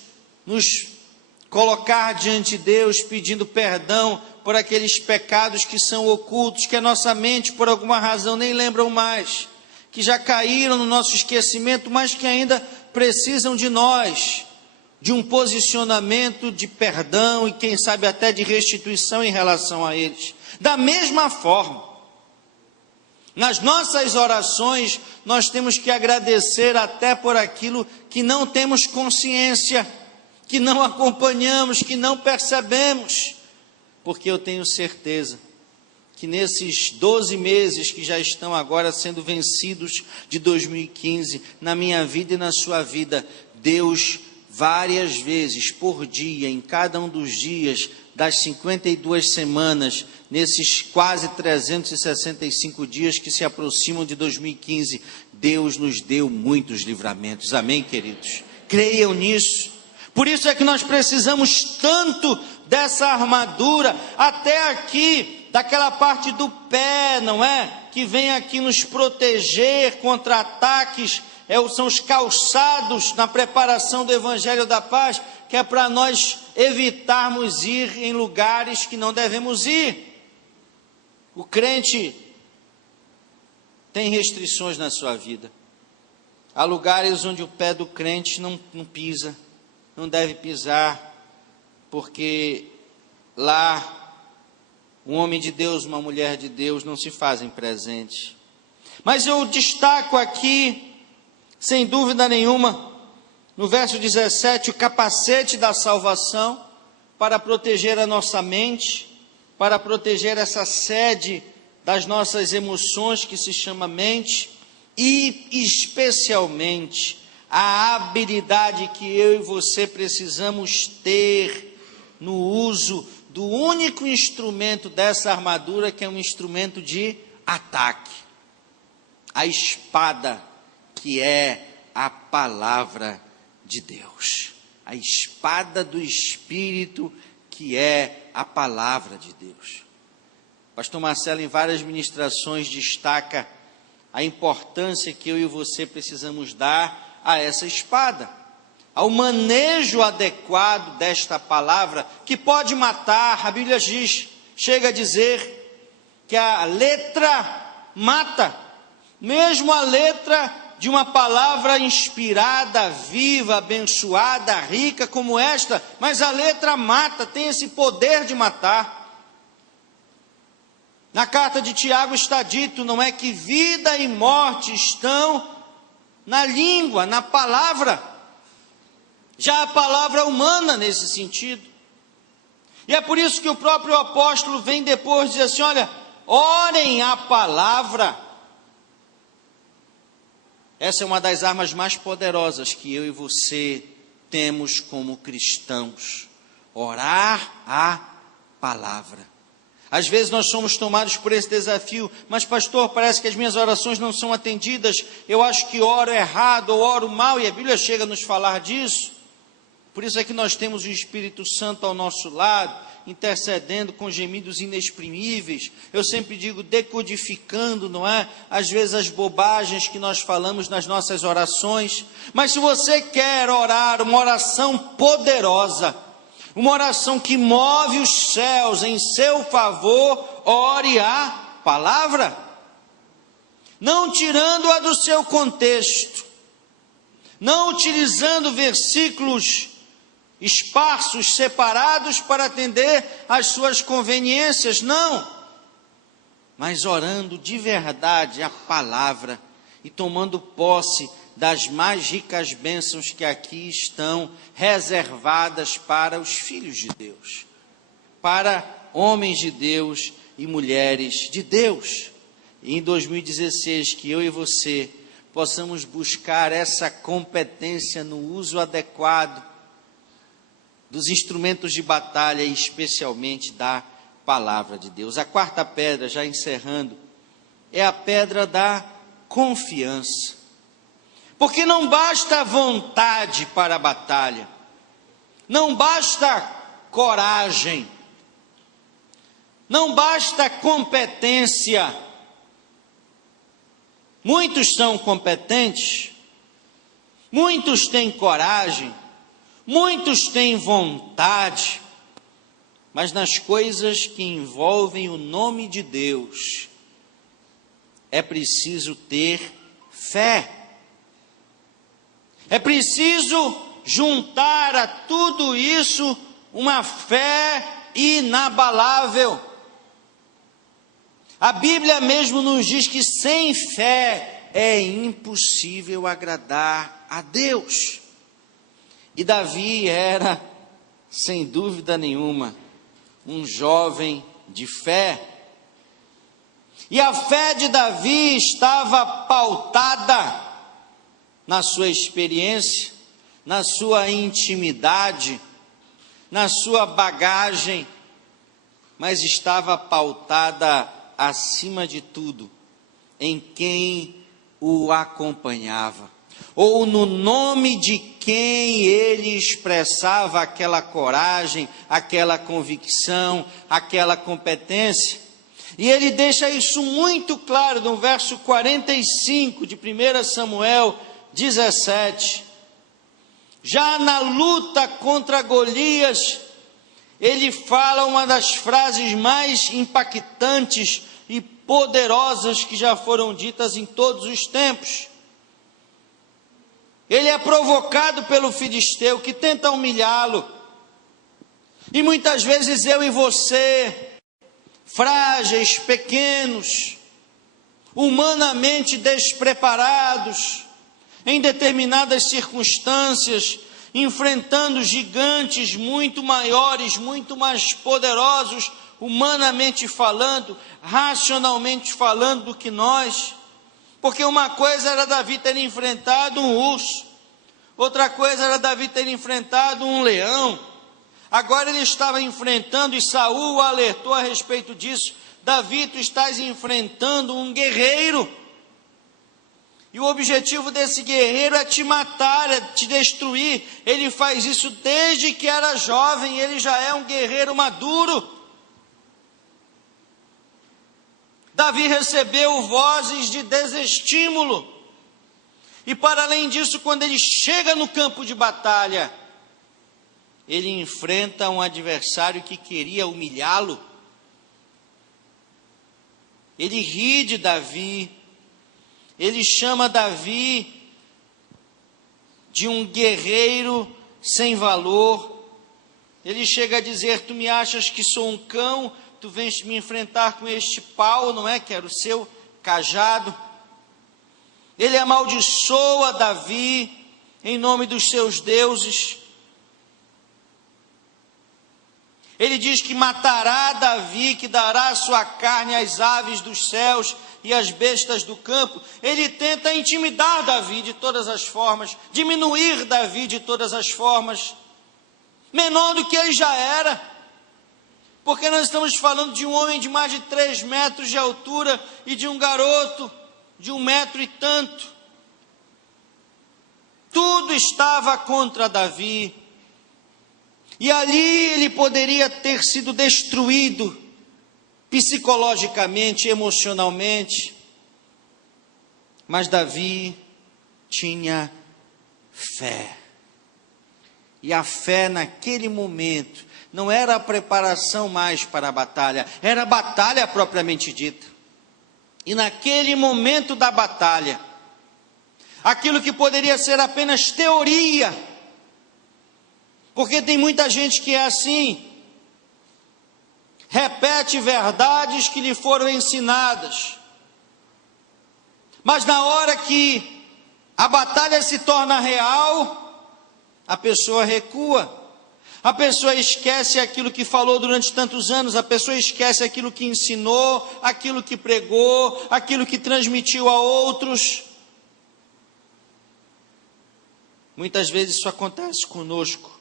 nos colocar diante de Deus pedindo perdão por aqueles pecados que são ocultos, que a nossa mente por alguma razão nem lembram mais, que já caíram no nosso esquecimento, mas que ainda precisam de nós, de um posicionamento de perdão e quem sabe até de restituição em relação a eles. Da mesma forma, nas nossas orações, nós temos que agradecer até por aquilo que não temos consciência, que não acompanhamos, que não percebemos, porque eu tenho certeza que nesses 12 meses que já estão agora sendo vencidos de 2015, na minha vida e na sua vida, Deus várias vezes por dia, em cada um dos dias das 52 semanas, nesses quase 365 dias que se aproximam de 2015, Deus nos deu muitos livramentos. Amém, queridos? Creiam nisso. Por isso é que nós precisamos tanto dessa armadura, até aqui, daquela parte do pé, não é? Que vem aqui nos proteger contra ataques, são os calçados na preparação do Evangelho da Paz, que é para nós evitarmos ir em lugares que não devemos ir. O crente tem restrições na sua vida. Há lugares onde o pé do crente não pisa, não deve pisar, porque lá um homem de Deus, uma mulher de Deus não se fazem presente. Mas eu destaco aqui, sem dúvida nenhuma, no verso 17, o capacete da salvação, para proteger a nossa mente, para proteger essa sede das nossas emoções que se chama mente, e especialmente a habilidade que eu e você precisamos ter no uso do único instrumento dessa armadura, que é um instrumento de ataque, a espada, que é a palavra de Deus, a espada do Espírito, que é a palavra de Deus. Pastor Marcelo, em várias ministrações, destaca a importância que eu e você precisamos dar a essa espada, ao manejo adequado desta palavra, que pode matar. A Bíblia chega a dizer que a letra mata, mesmo a letra de uma palavra inspirada, viva, abençoada, rica como esta, mas a letra mata, tem esse poder de matar. Na carta de Tiago está dito, não é, que vida e morte estão na língua, na palavra. Já a palavra humana nesse sentido. E é por isso que o próprio apóstolo vem depois dizer assim, olha, orem a palavra. Essa é uma das armas mais poderosas que eu e você temos como cristãos. Orar a palavra. Às vezes nós somos tomados por esse desafio, mas pastor, parece que as minhas orações não são atendidas, eu acho que oro errado ou oro mal, e a Bíblia chega a nos falar disso. Por isso é que nós temos o Espírito Santo ao nosso lado, intercedendo com gemidos inexprimíveis. Eu sempre digo, decodificando, não é? Às vezes as bobagens que nós falamos nas nossas orações. Mas se você quer orar uma oração poderosa, uma oração que move os céus em seu favor, ore a palavra, não tirando-a do seu contexto, não utilizando versículos esparsos, separados para atender às suas conveniências, não, mas orando de verdade a palavra e tomando posse das mais ricas bênçãos que aqui estão reservadas para os filhos de Deus, para homens de Deus e mulheres de Deus. E em 2016, que eu e você possamos buscar essa competência no uso adequado dos instrumentos de batalha e especialmente da palavra de Deus. A quarta pedra, já encerrando, é a pedra da confiança. Porque não basta vontade para a batalha, não basta coragem, não basta competência. Muitos são competentes, muitos têm coragem, muitos têm vontade, mas nas coisas que envolvem o nome de Deus, é preciso ter fé. É preciso juntar a tudo isso uma fé inabalável. A Bíblia mesmo nos diz que sem fé é impossível agradar a Deus. E Davi era, sem dúvida nenhuma, um jovem de fé. E a fé de Davi estava pautada na sua experiência, na sua intimidade, na sua bagagem, mas estava pautada, acima de tudo, em quem o acompanhava, ou no nome de quem ele expressava aquela coragem, aquela convicção, aquela competência. E ele deixa isso muito claro no verso 45 de 1 Samuel 17. Já na luta contra Golias, ele fala uma das frases mais impactantes e poderosas que já foram ditas em todos os tempos. Ele é provocado pelo filisteu que tenta humilhá-lo. E muitas vezes eu e você, frágeis, pequenos, humanamente despreparados, em determinadas circunstâncias, enfrentando gigantes muito maiores, muito mais poderosos, humanamente falando, racionalmente falando, do que nós. Porque uma coisa era Davi ter enfrentado um urso, outra coisa era Davi ter enfrentado um leão. Agora ele estava enfrentando, e Saul o alertou a respeito disso: Davi, tu estás enfrentando um guerreiro. E o objetivo desse guerreiro é te matar, é te destruir. Ele faz isso desde que era jovem, ele já é um guerreiro maduro. Davi recebeu vozes de desestímulo. E para além disso, quando ele chega no campo de batalha, ele enfrenta um adversário que queria humilhá-lo. Ele ri de Davi. Ele chama Davi de um guerreiro sem valor. Ele chega a dizer: tu me achas que sou um cão? Tu vens me enfrentar com este pau, não é? Que era o seu cajado. Ele amaldiçoa Davi em nome dos seus deuses. Ele diz que matará Davi, que dará a sua carne às aves dos céus e às bestas do campo. Ele tenta intimidar Davi de todas as formas, diminuir Davi de todas as formas, menor do que ele já era, porque nós estamos falando de um homem de mais de 3 metros de altura e de um garoto de 1 metro e tanto. Tudo estava contra Davi. E ali ele poderia ter sido destruído psicologicamente, emocionalmente. Mas Davi tinha fé. E a fé naquele momento não era a preparação mais para a batalha, era a batalha propriamente dita. E naquele momento da batalha, aquilo que poderia ser apenas teoria, porque tem muita gente que é assim, repete verdades que lhe foram ensinadas, mas na hora que a batalha se torna real, a pessoa recua, a pessoa esquece aquilo que falou durante tantos anos, a pessoa esquece aquilo que ensinou, aquilo que pregou, aquilo que transmitiu a outros. Muitas vezes isso acontece conosco.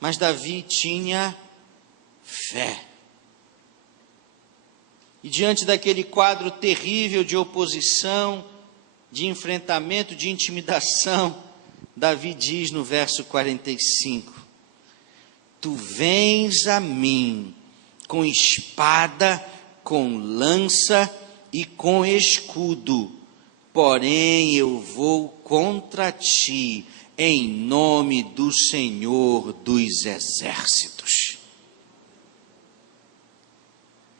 Mas Davi tinha fé. E diante daquele quadro terrível de oposição, de enfrentamento, de intimidação, Davi diz no verso 45: tu vens a mim com espada, com lança e com escudo, porém eu vou contra ti em nome do Senhor dos Exércitos.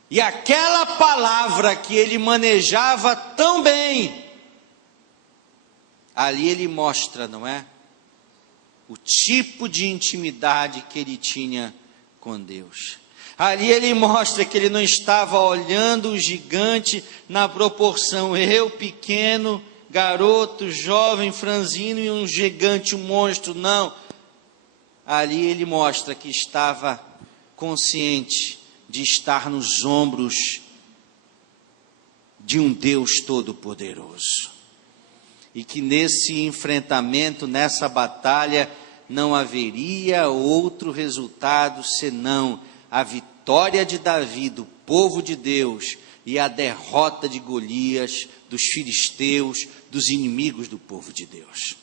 E aquela palavra que ele manejava tão bem, ali ele mostra, não é? O tipo de intimidade que ele tinha com Deus. Ali ele mostra que ele não estava olhando o gigante na proporção eu pequeno, garoto, jovem, franzino e um gigante, um monstro, não. Ali ele mostra que estava consciente de estar nos ombros de um Deus Todo-Poderoso. E que nesse enfrentamento, nessa batalha, não haveria outro resultado senão a vitória de Davi, do povo de Deus, e a derrota de Golias, dos filisteus, dos inimigos do povo de Deus.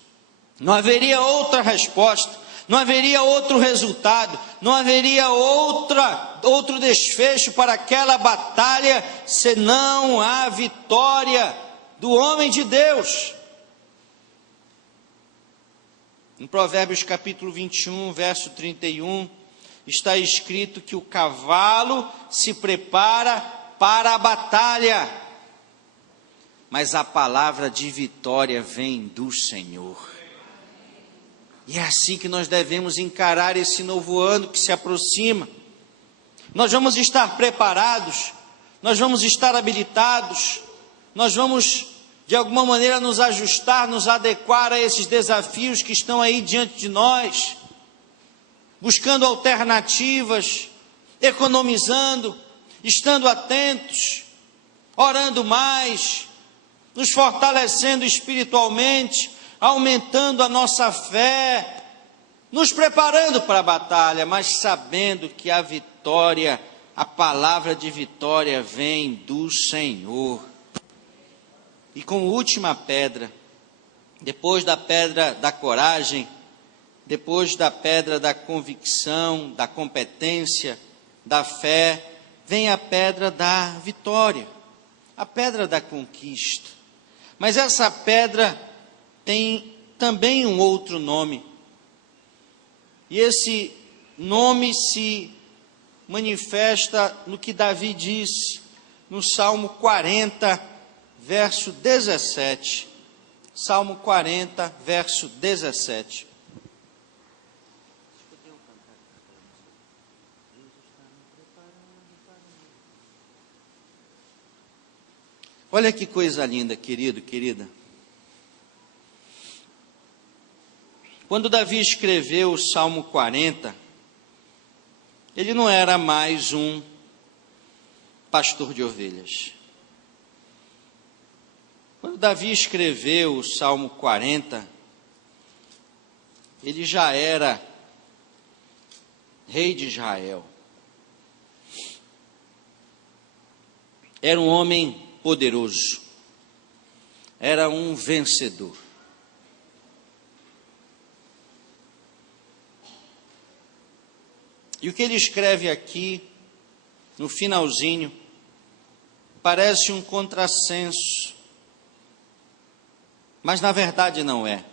Não haveria outra resposta, não haveria outro resultado, não haveria outro desfecho para aquela batalha, senão a vitória do homem de Deus. Em Provérbios capítulo 21, verso 31, está escrito que o cavalo se prepara para a batalha, mas a palavra de vitória vem do Senhor. E é assim que nós devemos encarar esse novo ano que se aproxima. Nós vamos estar preparados, nós vamos estar habilitados, nós vamos de alguma maneira nos ajustar, nos adequar a esses desafios que estão aí diante de nós, buscando alternativas, economizando, estando atentos, orando mais, nos fortalecendo espiritualmente, aumentando a nossa fé, nos preparando para a batalha, mas sabendo que a vitória, a palavra de vitória vem do Senhor. E como última pedra, depois da pedra da coragem, depois da pedra da convicção, da competência, da fé, vem a pedra da vitória, a pedra da conquista. Mas essa pedra tem também um outro nome. E esse nome se manifesta no que Davi disse no Salmo 40, verso 17. Salmo 40, verso 17. Olha que coisa linda, querido, querida. Quando Davi escreveu o Salmo 40, ele não era mais um pastor de ovelhas. Quando Davi escreveu o Salmo 40, ele já era rei de Israel. Era um homem poderoso. Era um vencedor. E o que ele escreve aqui, no finalzinho, parece um contrassenso, mas na verdade não é.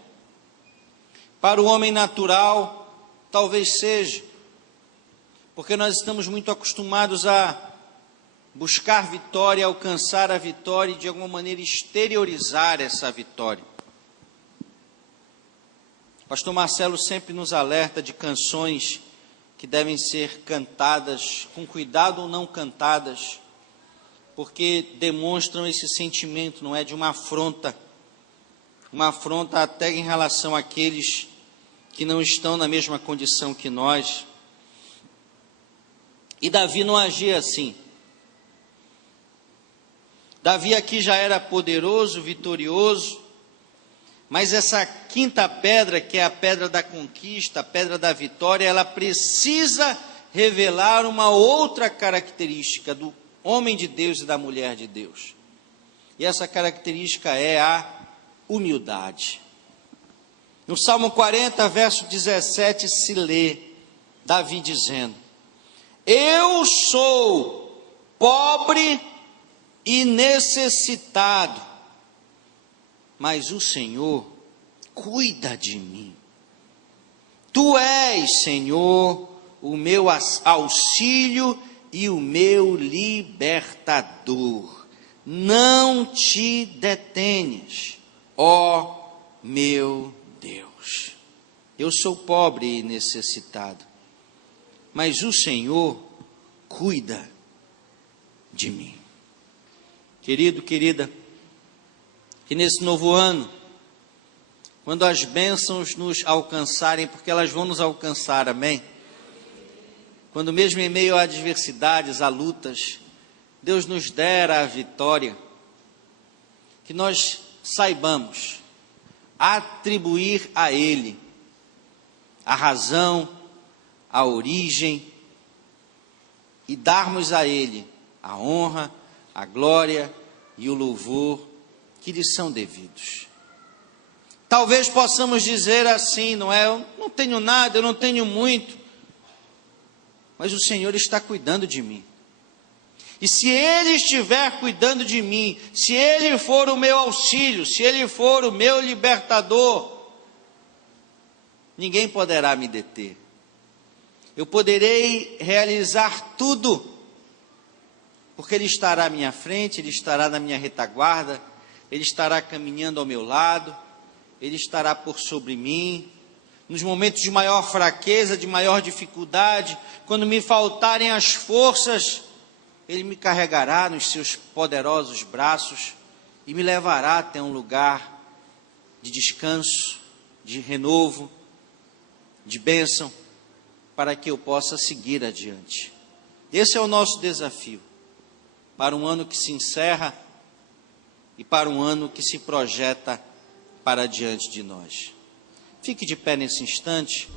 Para o homem natural, talvez seja, porque nós estamos muito acostumados a buscar vitória, alcançar a vitória e de alguma maneira exteriorizar essa vitória. O pastor Marcelo sempre nos alerta de canções que devem ser cantadas com cuidado ou não cantadas, porque demonstram esse sentimento, não é, de uma afronta até em relação àqueles que não estão na mesma condição que nós. E Davi não agia assim. Davi aqui já era poderoso, vitorioso, mas essa quinta pedra, que é a pedra da conquista, a pedra da vitória, ela precisa revelar uma outra característica do homem de Deus e da mulher de Deus. E essa característica é a humildade. No Salmo 40, verso 17, se lê Davi dizendo: eu sou pobre e necessitado, mas o Senhor cuida de mim. Tu és, Senhor, o meu auxílio e o meu libertador. Não te detenhas, ó meu Deus. Eu sou pobre e necessitado, mas o Senhor cuida de mim. Querido, querida, Que nesse novo ano, quando as bênçãos nos alcançarem, porque elas vão nos alcançar, amém? Quando mesmo em meio a adversidades, a lutas, Deus nos der a vitória, que nós saibamos atribuir a Ele a razão, a origem, e darmos a Ele a honra, a glória e o louvor que lhe são devidos. Talvez possamos dizer assim, não é? Eu não tenho nada, eu não tenho muito, mas o Senhor está cuidando de mim. E se Ele estiver cuidando de mim, se Ele for o meu auxílio, se Ele for o meu libertador, ninguém poderá me deter. Eu poderei realizar tudo, porque Ele estará à minha frente, Ele estará na minha retaguarda, Ele estará caminhando ao meu lado, Ele estará por sobre mim. Nos momentos de maior fraqueza, de maior dificuldade, quando me faltarem as forças, Ele me carregará nos seus poderosos braços e me levará até um lugar de descanso, de renovo, de bênção, para que eu possa seguir adiante. Esse é o nosso desafio, para um ano que se encerra e para um ano que se projeta para diante de nós. Fique de pé nesse instante.